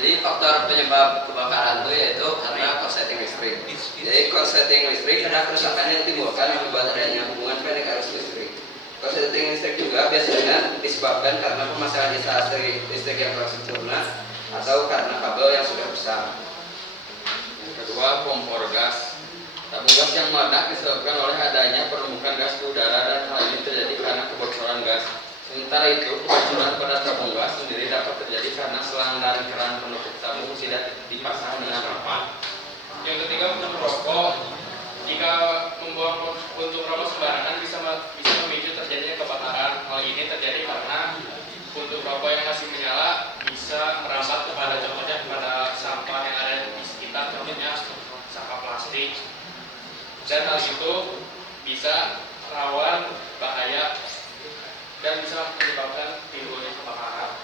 Jadi faktor penyebab kebakaran itu yaitu karena korsleting listrik. Jadi korsleting listrik karena kerusakan yang ditimbulkan akibat adanya hubungan pendek arus listrik. Korsleting listrik juga biasanya disebabkan karena pemasangan instalasi listrik yang kurang sempurna atau karena kabel yang sudah rusak. Yang kedua, kompor gas. Tabung gas yang meledak disebabkan oleh adanya penumpukan gas di udara dan hal ini terjadi karena kebocoran gas. Sementara itu, kebocoran pada tabung gas sendiri dapat terjadi karena selang dan keran penutup tabung tidak dipasang dengan rapat. Yang ketiga, puntung rokok. Jika membuang puntung rokok sembarangan bisa memicu terjadinya kebakaran. Hal ini terjadi karena puntung rokok yang masih menyala bisa merambat kepada contohnya pada sampah yang ada di sekitar, contohnya sampah plastik. Dan hal itu bisa rawan bahaya dan bisa menyebabkan timbulnya kebakaran.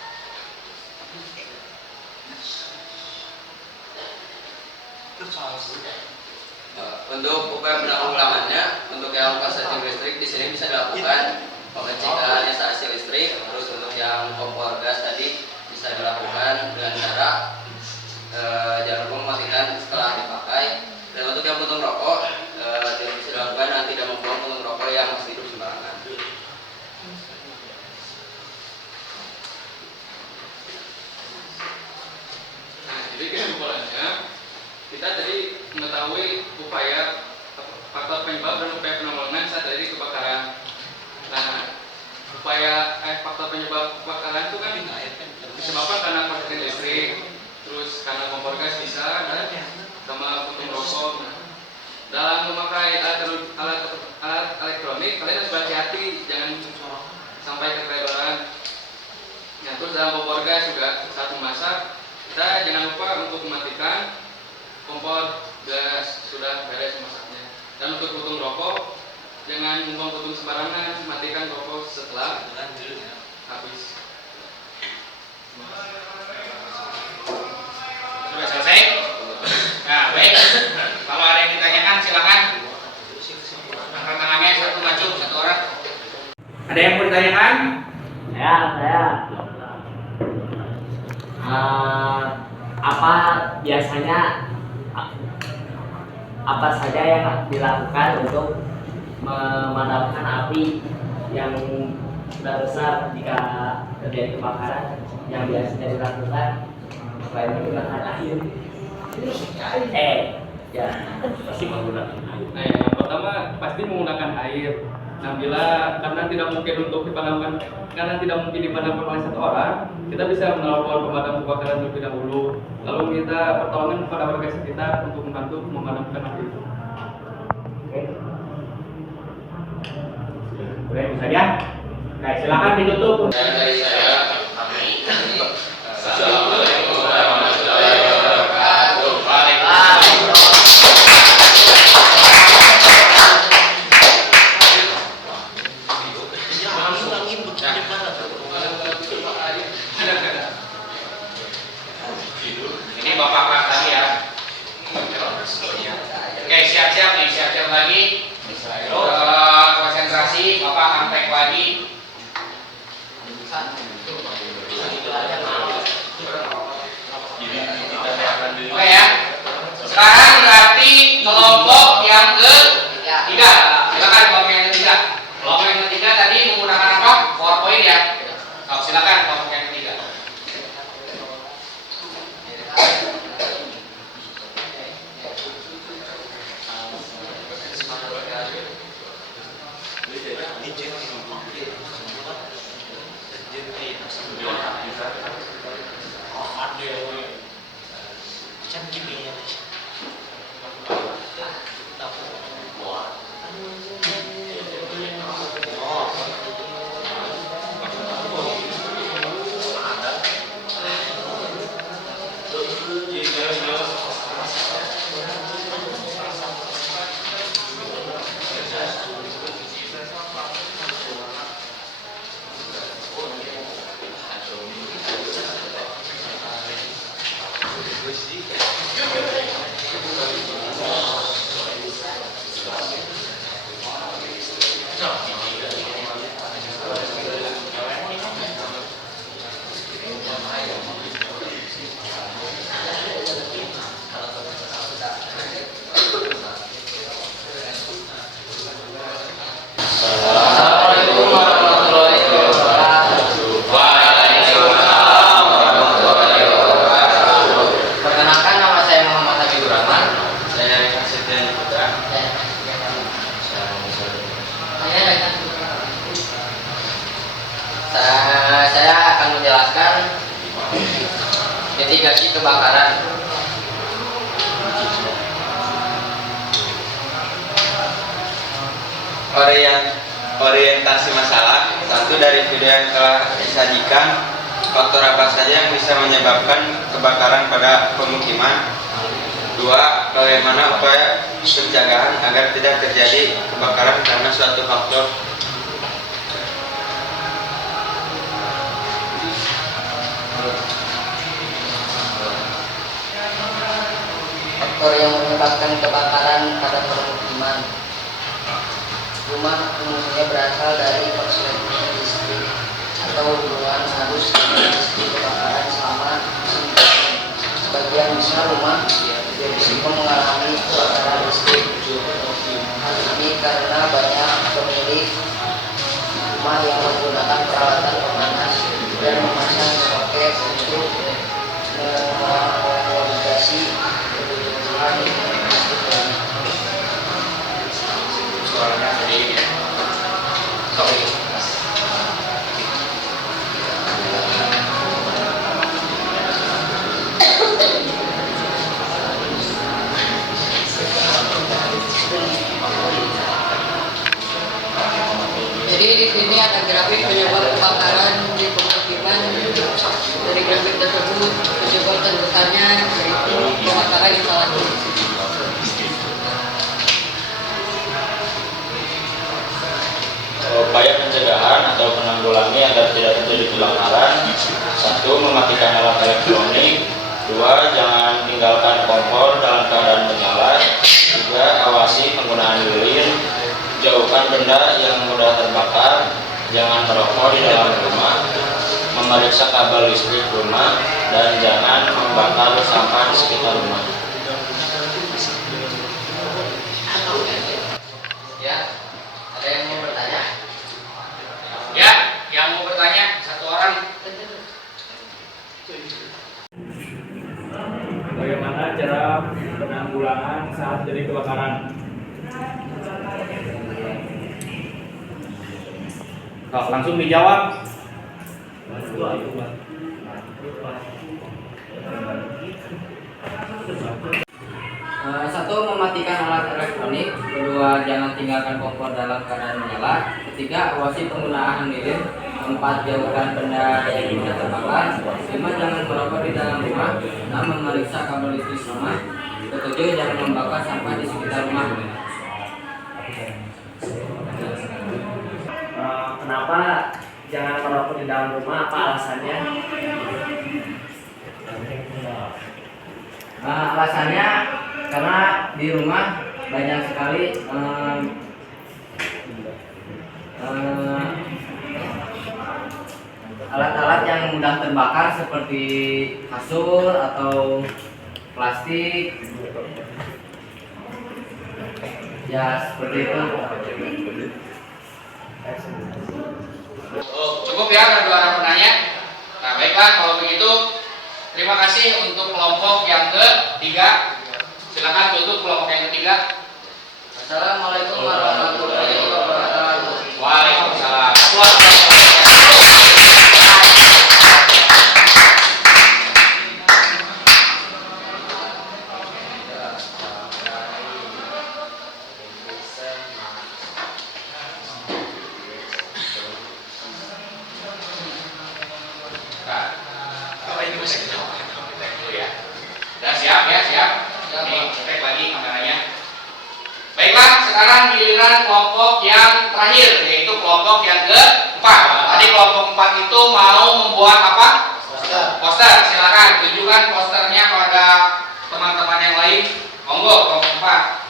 Untuk upaya penanggulangannya, untuk yang korsleting listrik di sini bisa dilakukan pengecekan instalasi listrik. Terus untuk yang kompor gas tadi bisa dilakukan dengan cara jangan lupa mematikan setelah dipakai. Dan untuk yang puntung rokok bisa dilakukan dengan tidak membuang puntung rokok yang masih hidup sembarangan. Jadi kesimpulannya, kita jadi mengetahui upaya faktor penyebab dan upaya penanggulangan saat terjadi kebakaran. Nah, faktor penyebab kebakaran itu kan disebabkan karena korsleting listrik, terus karena kompor gas bisa, dan sama puntung rokok. Nah, dalam memakai alat elektronik, kalian harus berhati-hati, jangan sampai keteledoran. Nah, terus dalam kompor gas juga saat memasak, kita jangan lupa untuk mematikan kompor gas sudah beres masaknya. Dan untuk puntung rokok, jangan membuang puntung sembarangan, matikan rokok setelah habis. Sudah selesai? Nah, baik. Kalau ada yang ditanyakan silakan. Angkat tangannya satu maju, satu orang. Ada yang mau ditanyakan? Saya. Apa biasanya apa saja yang dilakukan untuk memadamkan api yang sudah besar jika terjadi kebakaran yang biasanya dilakukan selain menggunakan air? Ya pasti menggunakan air. Nah, yang pertama pasti menggunakan air. Nah, karena tidak mungkin dipadamkan oleh satu orang, kita bisa menelpon pemadam kebakaran terlebih dahulu. Lalu minta pertolongan kepada warga sekitar untuk membantu memadamkan api itu. Boleh saja. Baik, silakan ditutup. Dari saya, Assalamualaikum warahmatullahi wabarakatuh. Ini Bapak Pak tadi ya. Oke, siap-siap nih, siap-siap lagi. Konsentrasi, Bapak angkat lagi. Oke ya. Sekarang berarti kelompok yang ketiga. Silakan kelompok yang ketiga. Kelompok yang ketiga tadi menggunakan apa? PowerPoint ya. Oh, silakan kelompok yang ketiga. Mitigasi kebakaran. Orientasi masalah. Satu, dari video yang telah disajikan, faktor apa saja yang bisa menyebabkan kebakaran pada pemukiman. Dua, bagaimana upaya pencegahan agar tidak terjadi kebakaran karena suatu faktor. Faktor yang menyebabkan kebakaran pada permukiman. Rumah umumnya berasal dari korsleting listrik atau hubungan arus listrik kebakaran selama musim dingin. Sebagian besar rumah berisiko mengalami kebakaran listrik. Hal ini karena banyak pemilik rumah yang menggunakan peralatan pemanas dan memasang soket untuk mengakomodasi kebutuhan listrik. Suaranya sedikit ya. Sorry. Jadi di sini ada grafik penyebab kebakaran di pemukiman. Dari grafik tersebut penyebab terbesarnya yaitu kebakaran instalasi. Upaya pencegahan atau penanggulangi agar tidak terjadi kebakaran. Satu, mematikan alat elektronik. Dua, jangan tinggalkan kompor dalam keadaan menyala. Tiga, awasi penggunaan lilin. Jauhkan benda yang mudah terbakar. Jangan merokok di dalam rumah. Memeriksa kabel listrik rumah dan jangan membakar sampah di sekitar rumah. Ya, ada yang mau bertanya? Ya, yang mau bertanya satu orang. Bagaimana cara penanggulangan saat terjadi kebakaran? Langsung dijawab. Satu, mematikan alat elektronik. Kedua, jangan tinggalkan kompor dalam keadaan menyala. Ketiga, awasi penggunaan lilin. Empat, jauhkan benda yang mudah terbakar. Lima, jangan merokok di dalam rumah. Enam, memeriksa kabel listrik rumah. Ketujuh, jangan membakar sampah di sekitar rumah. Kenapa jangan merokok di dalam rumah? Apa alasannya? Alasannya karena di rumah banyak sekali alat-alat yang mudah terbakar seperti kasur atau plastik. Ya, seperti itu. Oh, cukup ya ada dua orang penanya. Nah, baiklah kalau begitu terima kasih untuk kelompok yang ketiga. Silakan tutup kelompok yang ketiga. Assalamualaikum warahmatullahi wabarakatuh. Waalaikumsalam. Baiklah, sekarang giliran kelompok yang terakhir, yaitu kelompok yang keempat. Tadi kelompok 4 itu mau membuat apa? Poster. Silakan tunjukkan posternya pada teman-teman yang lain. Monggo kelompok 4.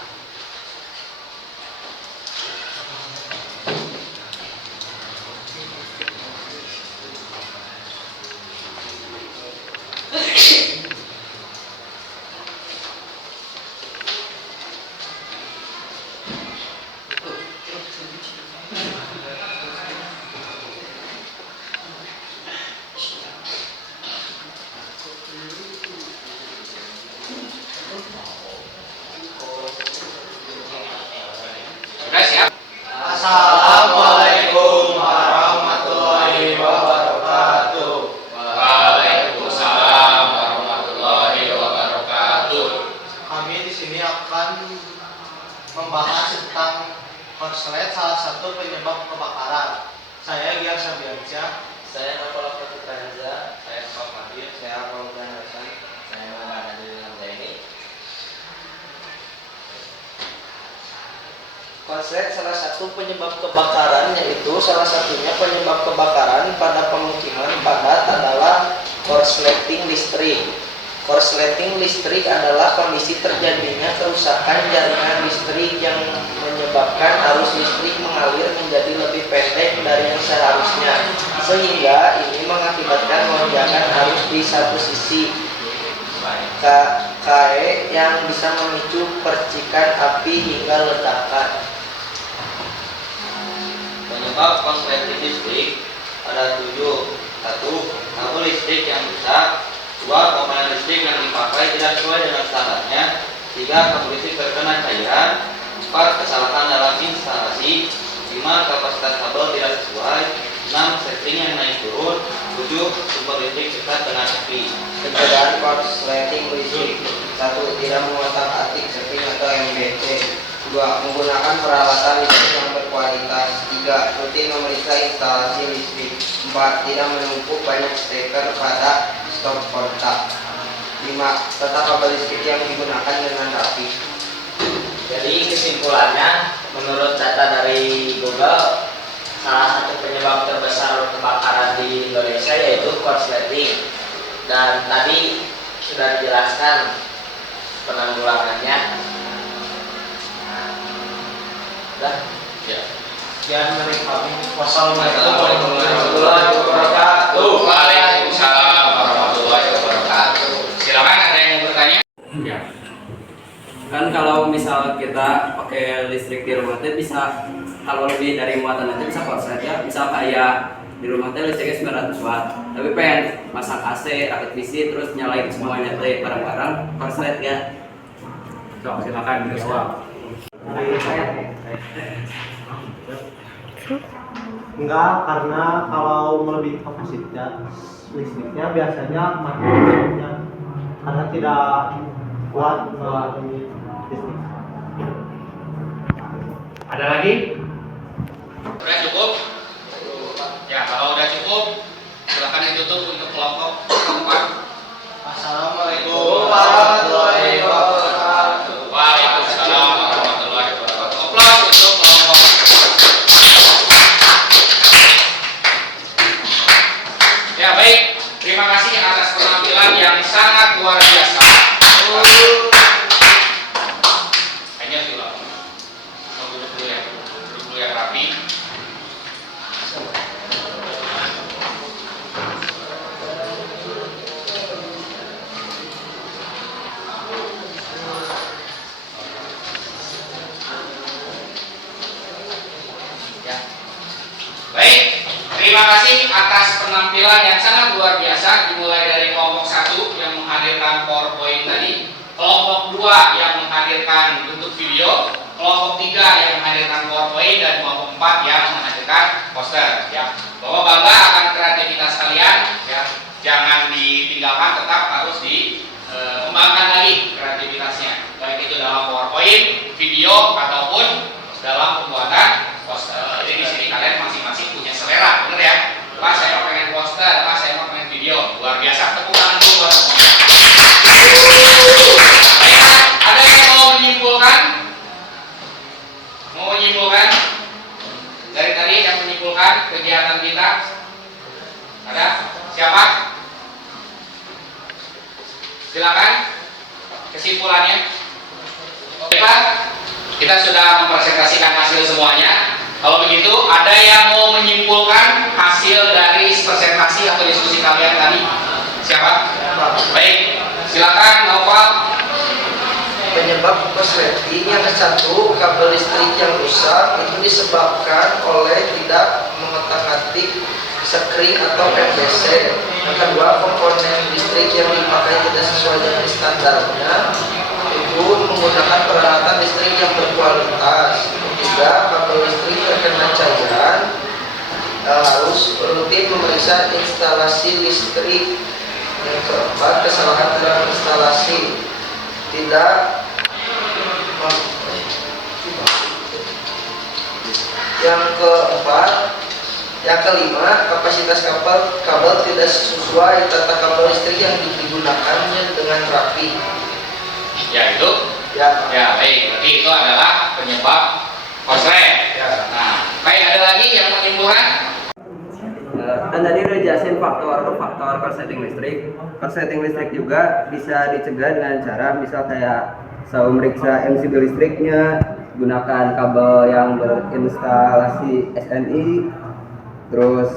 Sudah siap? Assalamualaikum warahmatullahi wabarakatuh. Waalaikumsalam warahmatullahi korslet salah satu penyebab kebakaran. Saya Gian Sabiansyah. Saya Nafal Putra. Saya Pak Madir. Saya Fauzan Hasan. Saya Muhammad Adil Hamzaini. Korslet salah satu penyebab kebakaran, yaitu salah satunya penyebab kebakaran pada pemukiman padat adalah korsleting listrik. Korsleting listrik adalah kondisi terjadinya kerusakan jaringan listrik yang menyebabkan arus listrik mengalir menjadi lebih pendek dari yang seharusnya, sehingga ini mengakibatkan lonjakan arus di satu sisi KE yang bisa memicu percikan api hingga ledakan. Penyebab korsleting listrik ada 7. 1. Kabel listrik yang rusak. 2. Komponen listrik yang dipakai tidak sesuai dengan standarnya. 3. Kabel listrik terkena cairan. 4. Kesalahan dalam instalasi. 5. Kapasitas kabel tidak sesuai. 6. Setting yang naik turun. 7. Sumber listrik dekat dengan api. Pencegahan korsleting listrik. 1. Tidak mengotak-atik setting atau MBT. 2. Menggunakan peralatan listrik yang berkualitas. 3. Rutin memeriksa instalasi listrik. 4. Tidak menumpuk banyak steker pada stop kontak. 5. Tata kabel listrik yang digunakan dengan rapi. Jadi kesimpulannya, menurut data dari Google, salah satu penyebab terbesar kebakaran di Indonesia yaitu korsleting. Dan tadi sudah dijelaskan penanggulangannya. Udah? Ya. Sekian dari kami. Wassalamualaikum Warahmatullahi wabarakatuh. Waalaikumsalam warahmatullahi wabarakatuh. Silakan, ada yang mau bertanya? Ya. Kan kalau misal kita pakai listrik di rumah teh bisa, kalau lebih dari muatan aja bisa korslet ya. Misal kayak di rumah teh listriknya 900 watt, tapi pengen masak AC, rakit PC, terus nyalain semuanya teh bareng-bareng, korslet ya. So, silakan dijawab. Enggak, karena kalau melebihi kapasitas listriknya biasanya mati listriknya karena tidak kuat melalui listrik. Ada lagi? Udah cukup? Ya, kalau udah cukup, silakan ditutup untuk kelompok keempat. Assalamualaikum warahmatullahi wabarakatuh. Waalaikumsalam warahmatullahi wabarakatuh. Aplaus untuk kelompok. Ya baik, terima kasih atas penampilan yang sangat luar biasa. Kayaknya sudah. Mau duduk dulu ya, duduk dulu yang rapi. Ya. Baik, terima kasih atas penampilan yang sangat luar biasa, dimulai dari kelompok 1 yang menghadirkan PowerPoint tadi, kelompok 2 yang menghadirkan bentuk video, kelompok 3 yang menghadirkan PowerPoint, dan kelompok 4 yang menghadirkan poster. Ya, Bapak bangga akan kreativitas kalian. Ya, jangan ditinggalkan, tetap harus dikembangkan lagi kreativitasnya, baik itu dalam PowerPoint, video, ataupun dalam pembuatan poster. Jadi di sini kalian masing-masing punya selera, bener ya? Pak, saya mau pengen poster, Pak, saya mau pengen video. Luar biasa, tepuk tangan dulu buat semua. Baik, ada yang mau menyimpulkan? Mau menyimpulkan? Dari tadi yang menyimpulkan kegiatan kita? Ada? Siapa? Silakan. Kesimpulannya. Baiklah, kita sudah mempresentasikan hasil semuanya. Kalau begitu, ada yang mau menyimpulkan hasil dari presentasi atau diskusi kalian tadi? Siapa? Baik, silakan Noval. Penyebab korsleting yang satu, kabel listrik yang rusak itu disebabkan oleh tidak mengotak-atik sekring atau PVC. Yang kedua, komponen listrik yang dipakai tidak sesuai dengan standarnya, itu menggunakan peralatan listrik yang berkualitas. Ketiga, kabel listrik terkena cairan, harus rutin memeriksa instalasi listrik. Yang keempat, kesalahan dalam instalasi, tidak Yang keempat, yang kelima, kapasitas kabel tidak sesuai tata kabel listrik yang digunakannya dengan rapi. Ya itu. Ya. Ya baik. Berarti itu adalah penyebab korslet. Ya. Nah, baik, ada lagi yang menyimpulkan? Kan tadi udah jelasin faktor korsleting listrik. Korsleting listrik juga bisa dicegah dengan cara misal kayak selalu meriksa MCB listriknya, gunakan kabel yang berinstalasi SNI, terus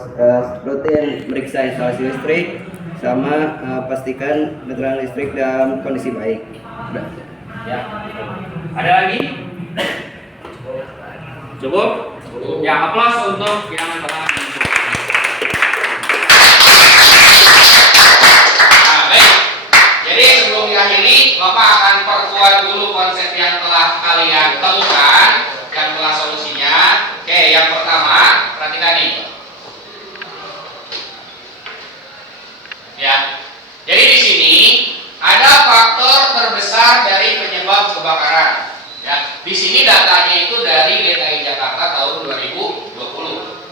rutin meriksa instalasi listrik, sama pastikan meteran listrik dalam kondisi baik. Udah. Ya. Ada lagi? Cukup? Ya, aplaus untuk yang telah menyimpulkan. Nah, baik. Jadi sebelum diakhiri, Bapak akan perkuat dulu konsep yang telah kalian temukan, yang telah solusinya. Oke, yang pertama, perhatikan nih. Ya. Jadi di sini ada faktor terbesar dari penyebab kebakaran. Ya, di sini datanya itu dari DKI Jakarta tahun 2020,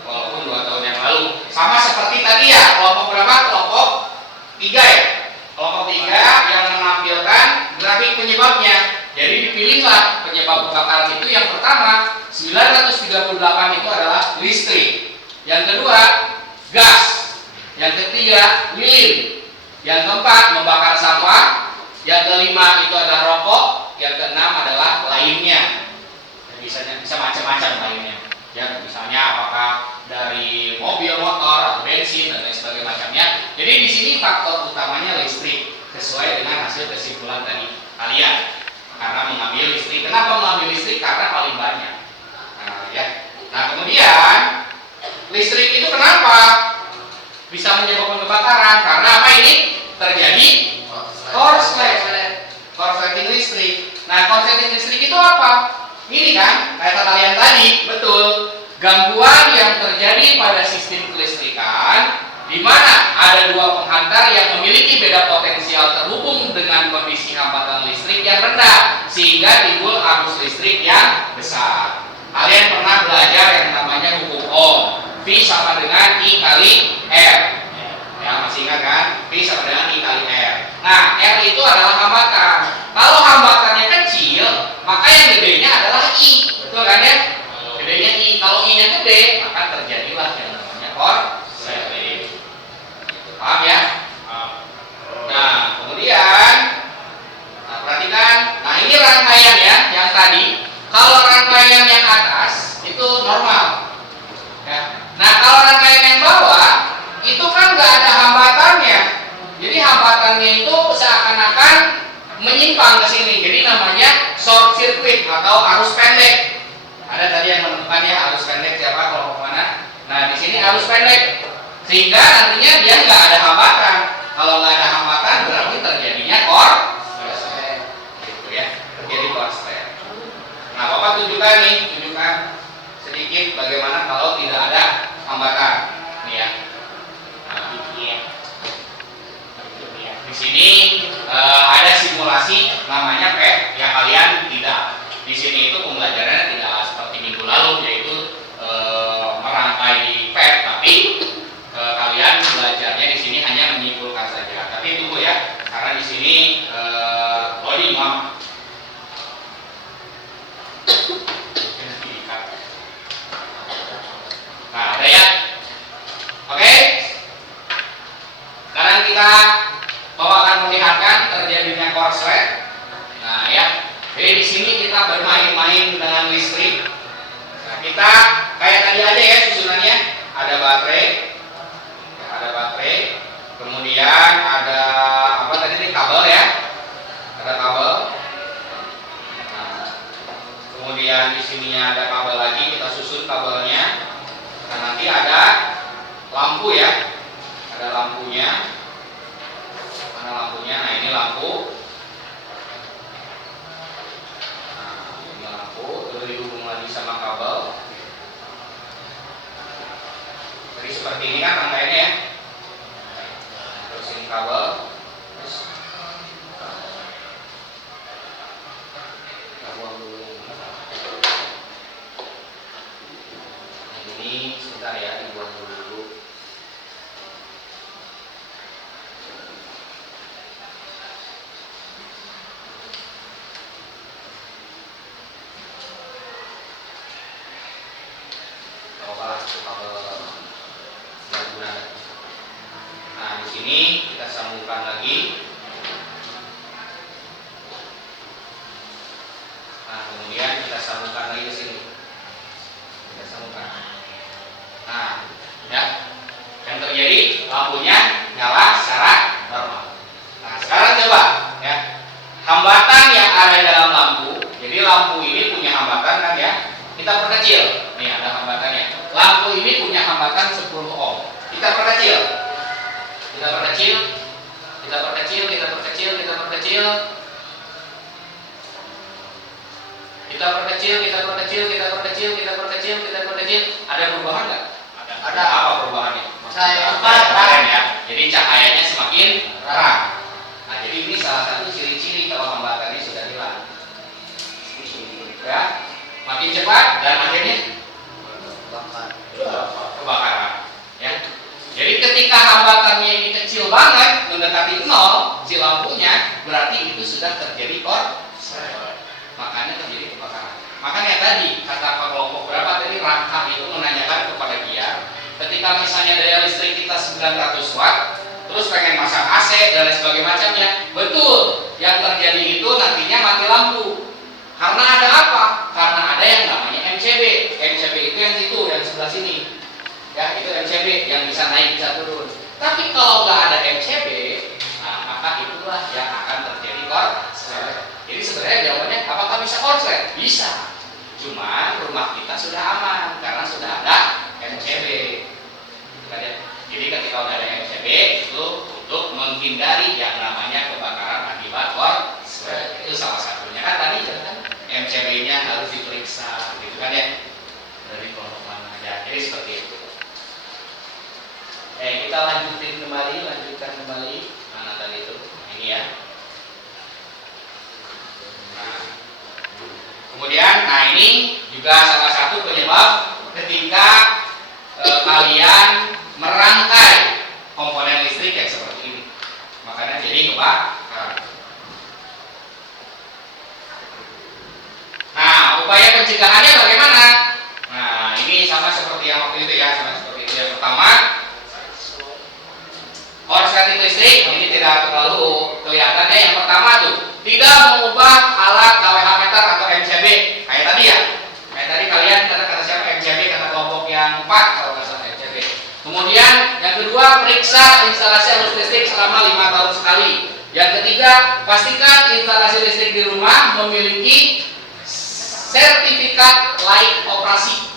walaupun 2 tahun yang lalu. Sama seperti tadi ya, kelompok berapa? Kelompok 3 ya. Kelompok 3 yang menampilkan grafik penyebabnya. Jadi dipilihlah penyebab kebakaran itu yang pertama 938 itu adalah listrik. Yang kedua gas. Yang ketiga lilin. Yang keempat membakar sampah. Yang kelima itu adalah rokok. Yang keenam adalah lainnya. Bisa macam-macam lainnya. Ya, misalnya apakah dari mobil, motor, atau bensin dan lain sebagainya macamnya. Jadi di sini faktor utamanya listrik sesuai dengan hasil kesimpulan tadi kalian. Karena mengambil listrik. Kenapa mengambil listrik? Karena paling banyak. Nah, ya. Nah, kemudian listrik itu kenapa bisa menyebabkan kebakaran? Karena apa ini? Terjadi korsleting listrik. Nah, korsleting listrik itu apa? Ini kan, kata kalian tadi, betul. Gangguan yang terjadi pada sistem kelistrikan, di mana ada dua penghantar yang memiliki beda potensial terhubung dengan kondisi hambatan listrik yang rendah, sehingga timbul arus listrik yang besar. Kalian pernah belajar yang namanya hukum Ohm. V sama dengan I kali R. Ya, masih ingat kan? V sama dengan I kali R. Nah, R itu adalah hambatan. Kalau hambatannya kecil, maka yang gedenya adalah I. Betul kan ya? Gedenya I. Kalau I-nya gede, maka terjadilah yang namanya korsleting. Paham ya? Nah, kemudian perhatikan. Nah, ini rangkaian ya, yang tadi. Kalau rangkaian yang atas itu normal. Ya. Nah, kalau rangkaian yang bawah itu kan nggak ada hambatannya. Jadi hambatannya itu seakan-akan menyimpang ke sini. Jadi namanya short circuit atau arus pendek. Ada tadi yang menemukan ya arus pendek siapa? Kelompok mana? Nah, di sini arus pendek. Sehingga nantinya dia nggak ada hambatan. Kalau nggak ada hambatan berarti terjadinya korslet. Gitu ya, terjadi korslet. Nah, Bapak tunjukkan sedikit bagaimana kalau tidak ada hambatan. Nih ya. Nah, di sini ada simulasi namanya PET yang kalian tidak. Di sini itu pembelajarannya tidak seperti minggu lalu, yaitu merangkai PET, tapi kalian belajarnya di sini hanya menyimpulkan saja. Tapi tunggu ya, karena di sini loading mama. Nah, ada ya. Oke. Sekarang kita akan melihatkan terjadinya korslet. Nah, ya. Jadi di sini kita bermain-main dengan listrik. Nah, kita kayak tadi aja ya susunannya. Ada baterai. Ada baterai. Kemudian ada apa tadi nih, kabel ya. Ada kabel. Nah, kemudian di sininya ada kabel lagi, kita susun kabelnya. Nah, nanti ada lampu ya. Ada lampunya. Mana lampunya? Nah, ini lampu. Nah, ini lampu. Terus dihubung lagi sama kabel. Jadi seperti ini kan rangkaiannya ya. Terus ini kabel. Terus sebentar ya, dibuang dulu. Nah, di sini kita sambungkan lagi. Nah, kemudian kita sambungkan lagi ke sini. Kita sambungkan. Nah, ya. Yang terjadi lampunya nyala secara normal. Nah, sekarang coba ya. Hambatan yang ada di dalam lampu. Jadi lampu ini punya hambatan kan ya. Kita perkecil. Nih ada hambatannya. Lampu ini punya hambatan 10 ohm. Kita perkecil. Kita perkecil. Kita perkecil, kita perkecil, kita perkecil. Kita perkecil, kita perkecil, kita perkecil, kita perkecil, kita perkecil. Ada perubahan nggak? Ada. Apa perubahannya? Terang ya. Jadi cahayanya semakin terang. Nah, jadi ini salah satu ciri-ciri kalau hambatannya sudah hilang. Ya, makin cepat dan akhirnya kebakaran. Ya. Jadi ketika hambatannya ini kecil banget, mendekati 0, si lampunya, berarti itu sudah terjadi korslet. Makanya terjadi kebakaran. Makanya tadi kata kelompok berapa tadi Raka itu menanyakan kepada dia, ketika misalnya daya listrik kita 900 watt, terus pengen masang AC dan lain sebagainya macamnya, betul. Yang terjadi itu nantinya mati lampu. Karena ada apa? Karena ada yang namanya MCB. MCB itu yang sebelah sini. Ya, itu MCB yang bisa naik bisa turun. Tapi kalau nggak ada MCB, nah, maka itulah yang akan terjadi korslet. Jadi sebenarnya jawabannya apakah bisa korslet? Bisa. Cuma rumah kita sudah aman karena sudah ada MCB. Jadi ketika udah ada MCB itu untuk menghindari yang namanya kebakaran akibat korslet. Itu salah satunya. Kan tadi kan MCB-nya harus diperiksa, gitu kan ya? Dari kelompok mana aja. Jadi seperti itu. Kita lanjutkan kembali. Mana tadi itu? Ini ya. Nah, kemudian, ini juga salah satu penyebab ketika kalian merangkai komponen listrik yang seperti ini. Makanya jadi kebakaran. Nah, upaya pencegahannya bagaimana? Nah, ini sama seperti yang waktu itu ya, sama seperti itu. Yang pertama, korsleting listrik ini tidak terlalu kelihatannya. Yang pertama tuh, tidak mengubah alat kWh meter atau MCB. Kayak tadi ya. Kayak tadi kalian kata siapa MCB, kata kelompok yang 4 kalau nggak salah MCB. Kemudian yang kedua, periksa instalasi arus listrik selama 5 tahun sekali. Yang ketiga, pastikan instalasi listrik di rumah memiliki sertifikat layak operasi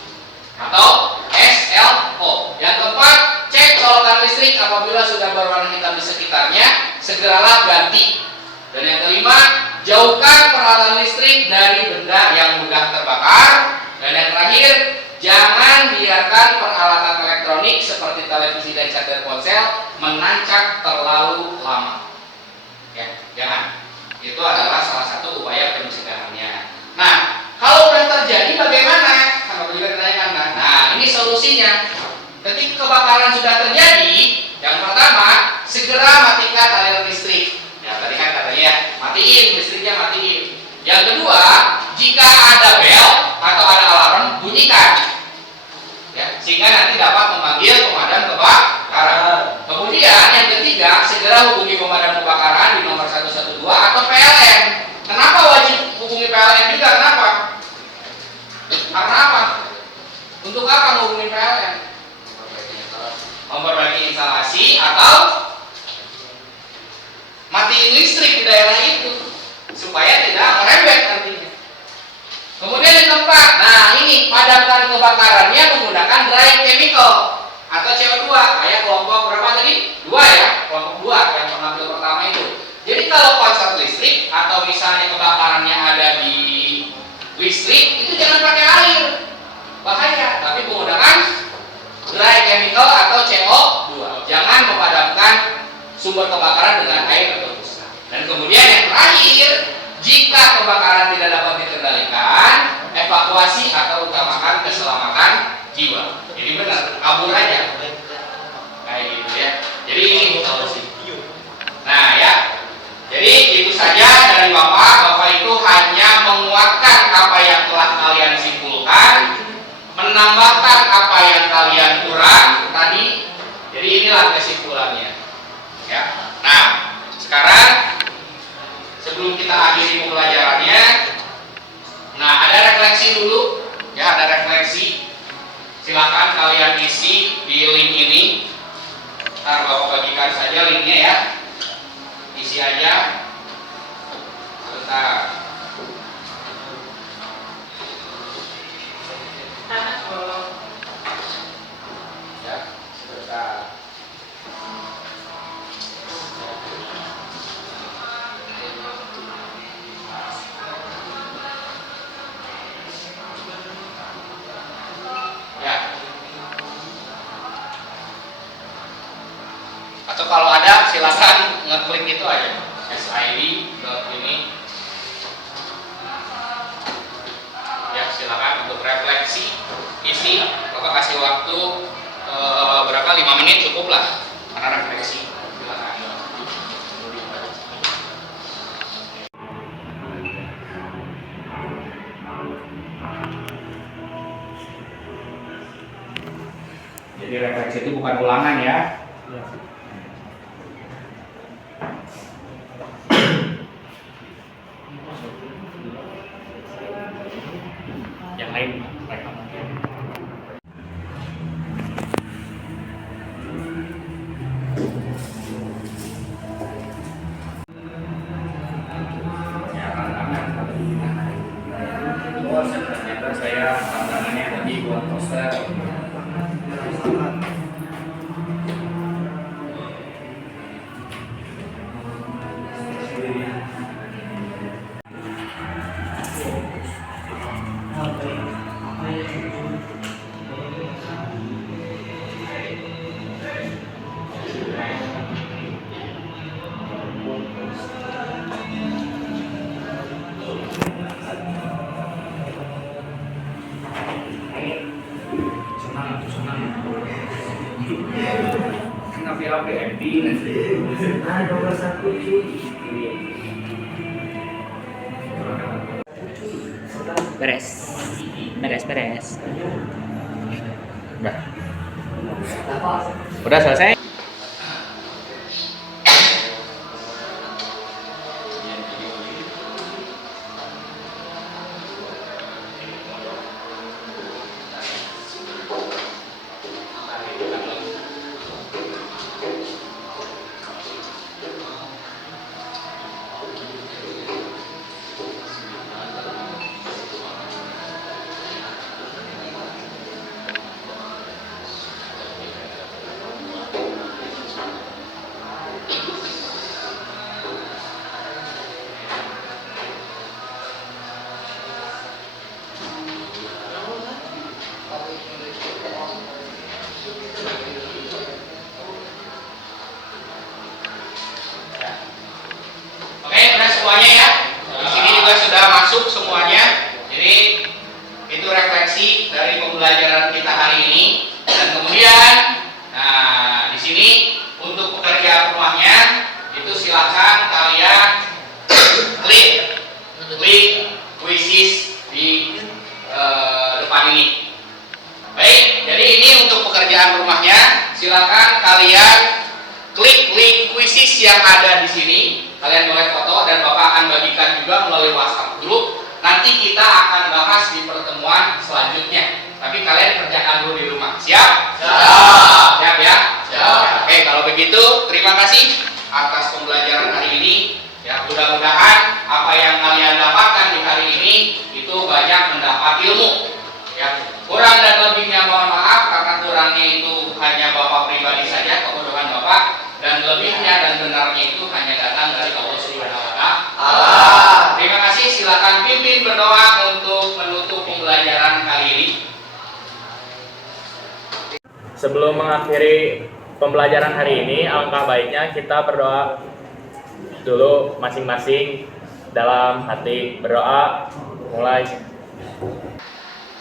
atau SLO. Yang keempat, cek solokan listrik apabila sudah berwarna hitam di sekitarnya, segeralah ganti. Dan yang kelima, jauhkan peralatan listrik dari benda yang mudah terbakar. Dan yang terakhir, jangan biarkan peralatan elektronik seperti televisi dan charger ponsel menancap terlalu lama. Ya, jangan. Itu adalah salah satu upaya pencegahannya. Nah, kalau sudah terjadi bagaimana? Sama juga ditanyakan. Nah, ini solusinya. Ketika kebakaran sudah terjadi, yang pertama, segera matikan aliran listrik. Ya, tadi kan katanya ya, matiin listriknya, matiin. Yang kedua, jika ada bel atau ada alarm, bunyikan. Ya, sehingga nanti dapat memanggil pemadam kebakaran. Kemudian yang ketiga, segera hubungi pemadam kebakaran di nomor 112 atau PLN. Kenapa wajib hubungi PLN juga? Kenapa? Karena apa? Untuk apa menghubungi PLN? Memperbaiki instalasi atau matiin listrik di daerah itu supaya tidak merembet nantinya. Kemudian yang keempat, nah ini padamkan kebakarannya menggunakan dry chemical atau CO2 kayak kelompok berapa tadi? 2 ya, kelompok 2 yang pengambil pertama itu. Jadi kalau korslet listrik atau misalnya kebakarannya ada di listrik, itu jangan pakai air, bahaya, tapi menggunakan dry chemical atau CO2. Jangan memadamkan sumber kebakaran dengan air atau busa. Dan kemudian yang terakhir, jika kebakaran tidak dapat dikendalikan, evakuasi atau utamakan keselamatan jiwa. Jadi benar, kabur aja kayak gitu ya. Jadi nah ya, jadi itu saja dari Bapak itu hanya menguatkan apa yang telah kalian simpulkan, menambahkan apa yang kalian kurang tadi. Jadi inilah kesimpulannya ya. Nah sekarang sebelum kita akhiri pembelajarannya, nah ada refleksi dulu ya, ada refleksi. Silakan kalian isi di link ini. Ntar Bapak bagikan saja linknya ya. Isi aja. Sebentar. Ya, sebentar. Ya. Atau kalau ada silakan ngeklik itu aja sid.ini. Ya, silakan untuk refleksi isi. Bapak kasih waktu berapa? 5 menit cukup lah karena refleksi. Silakan. Jadi refleksi itu bukan ulangan ya. Yang lain rekam. Ya, tantangan ternyata saya tantangannya tadi buat poster. Nomor 1 cuy. Beres. Udah selesai. Semuanya ya. Di sini juga sudah masuk semuanya. Jadi itu refleksi dari pembelajaran kita hari ini. Dan kemudian, nah di sini untuk pekerjaan rumahnya itu silakan kalian klik quizzes di depan ini. Baik. Jadi ini untuk pekerjaan rumahnya. Silakan kalian klik link quizzes yang ada di sini. Kalian boleh foto dan Bapak akan bagikan juga melalui WhatsApp grup. Nanti kita akan bahas di pertemuan selanjutnya. Tapi kalian kerjakan dulu di rumah. Siap? Siap. Siap ya? Siap. Oke, kalau begitu terima kasih atas pembelajaran hari ini. Ya, mudah-mudahan apa yang kalian dapatkan di hari ini itu banyak mendapat ilmu. Ya, kurang dan lebihnya mohon maaf karena kurangnya itu hanya Bapak pribadi saja, kebodohan Bapak. Dan lebihnya dan benarnya itu hanya datang dari Allah Subhanahu wa Ta'ala. Terima kasih, silakan pimpin berdoa untuk menutup pembelajaran kali ini. Sebelum mengakhiri pembelajaran hari ini, alangkah baiknya kita berdoa dulu masing-masing dalam hati. Berdoa, mulai.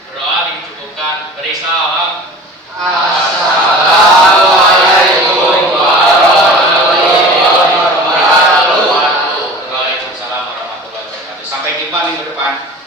Berdoa dicukupkan, beri salam. Assalamualaikum warahmatullahi wabarakatuh. Waalaikumsalam warahmatullahi wabarakatuh. Sampai jumpa minggu depan.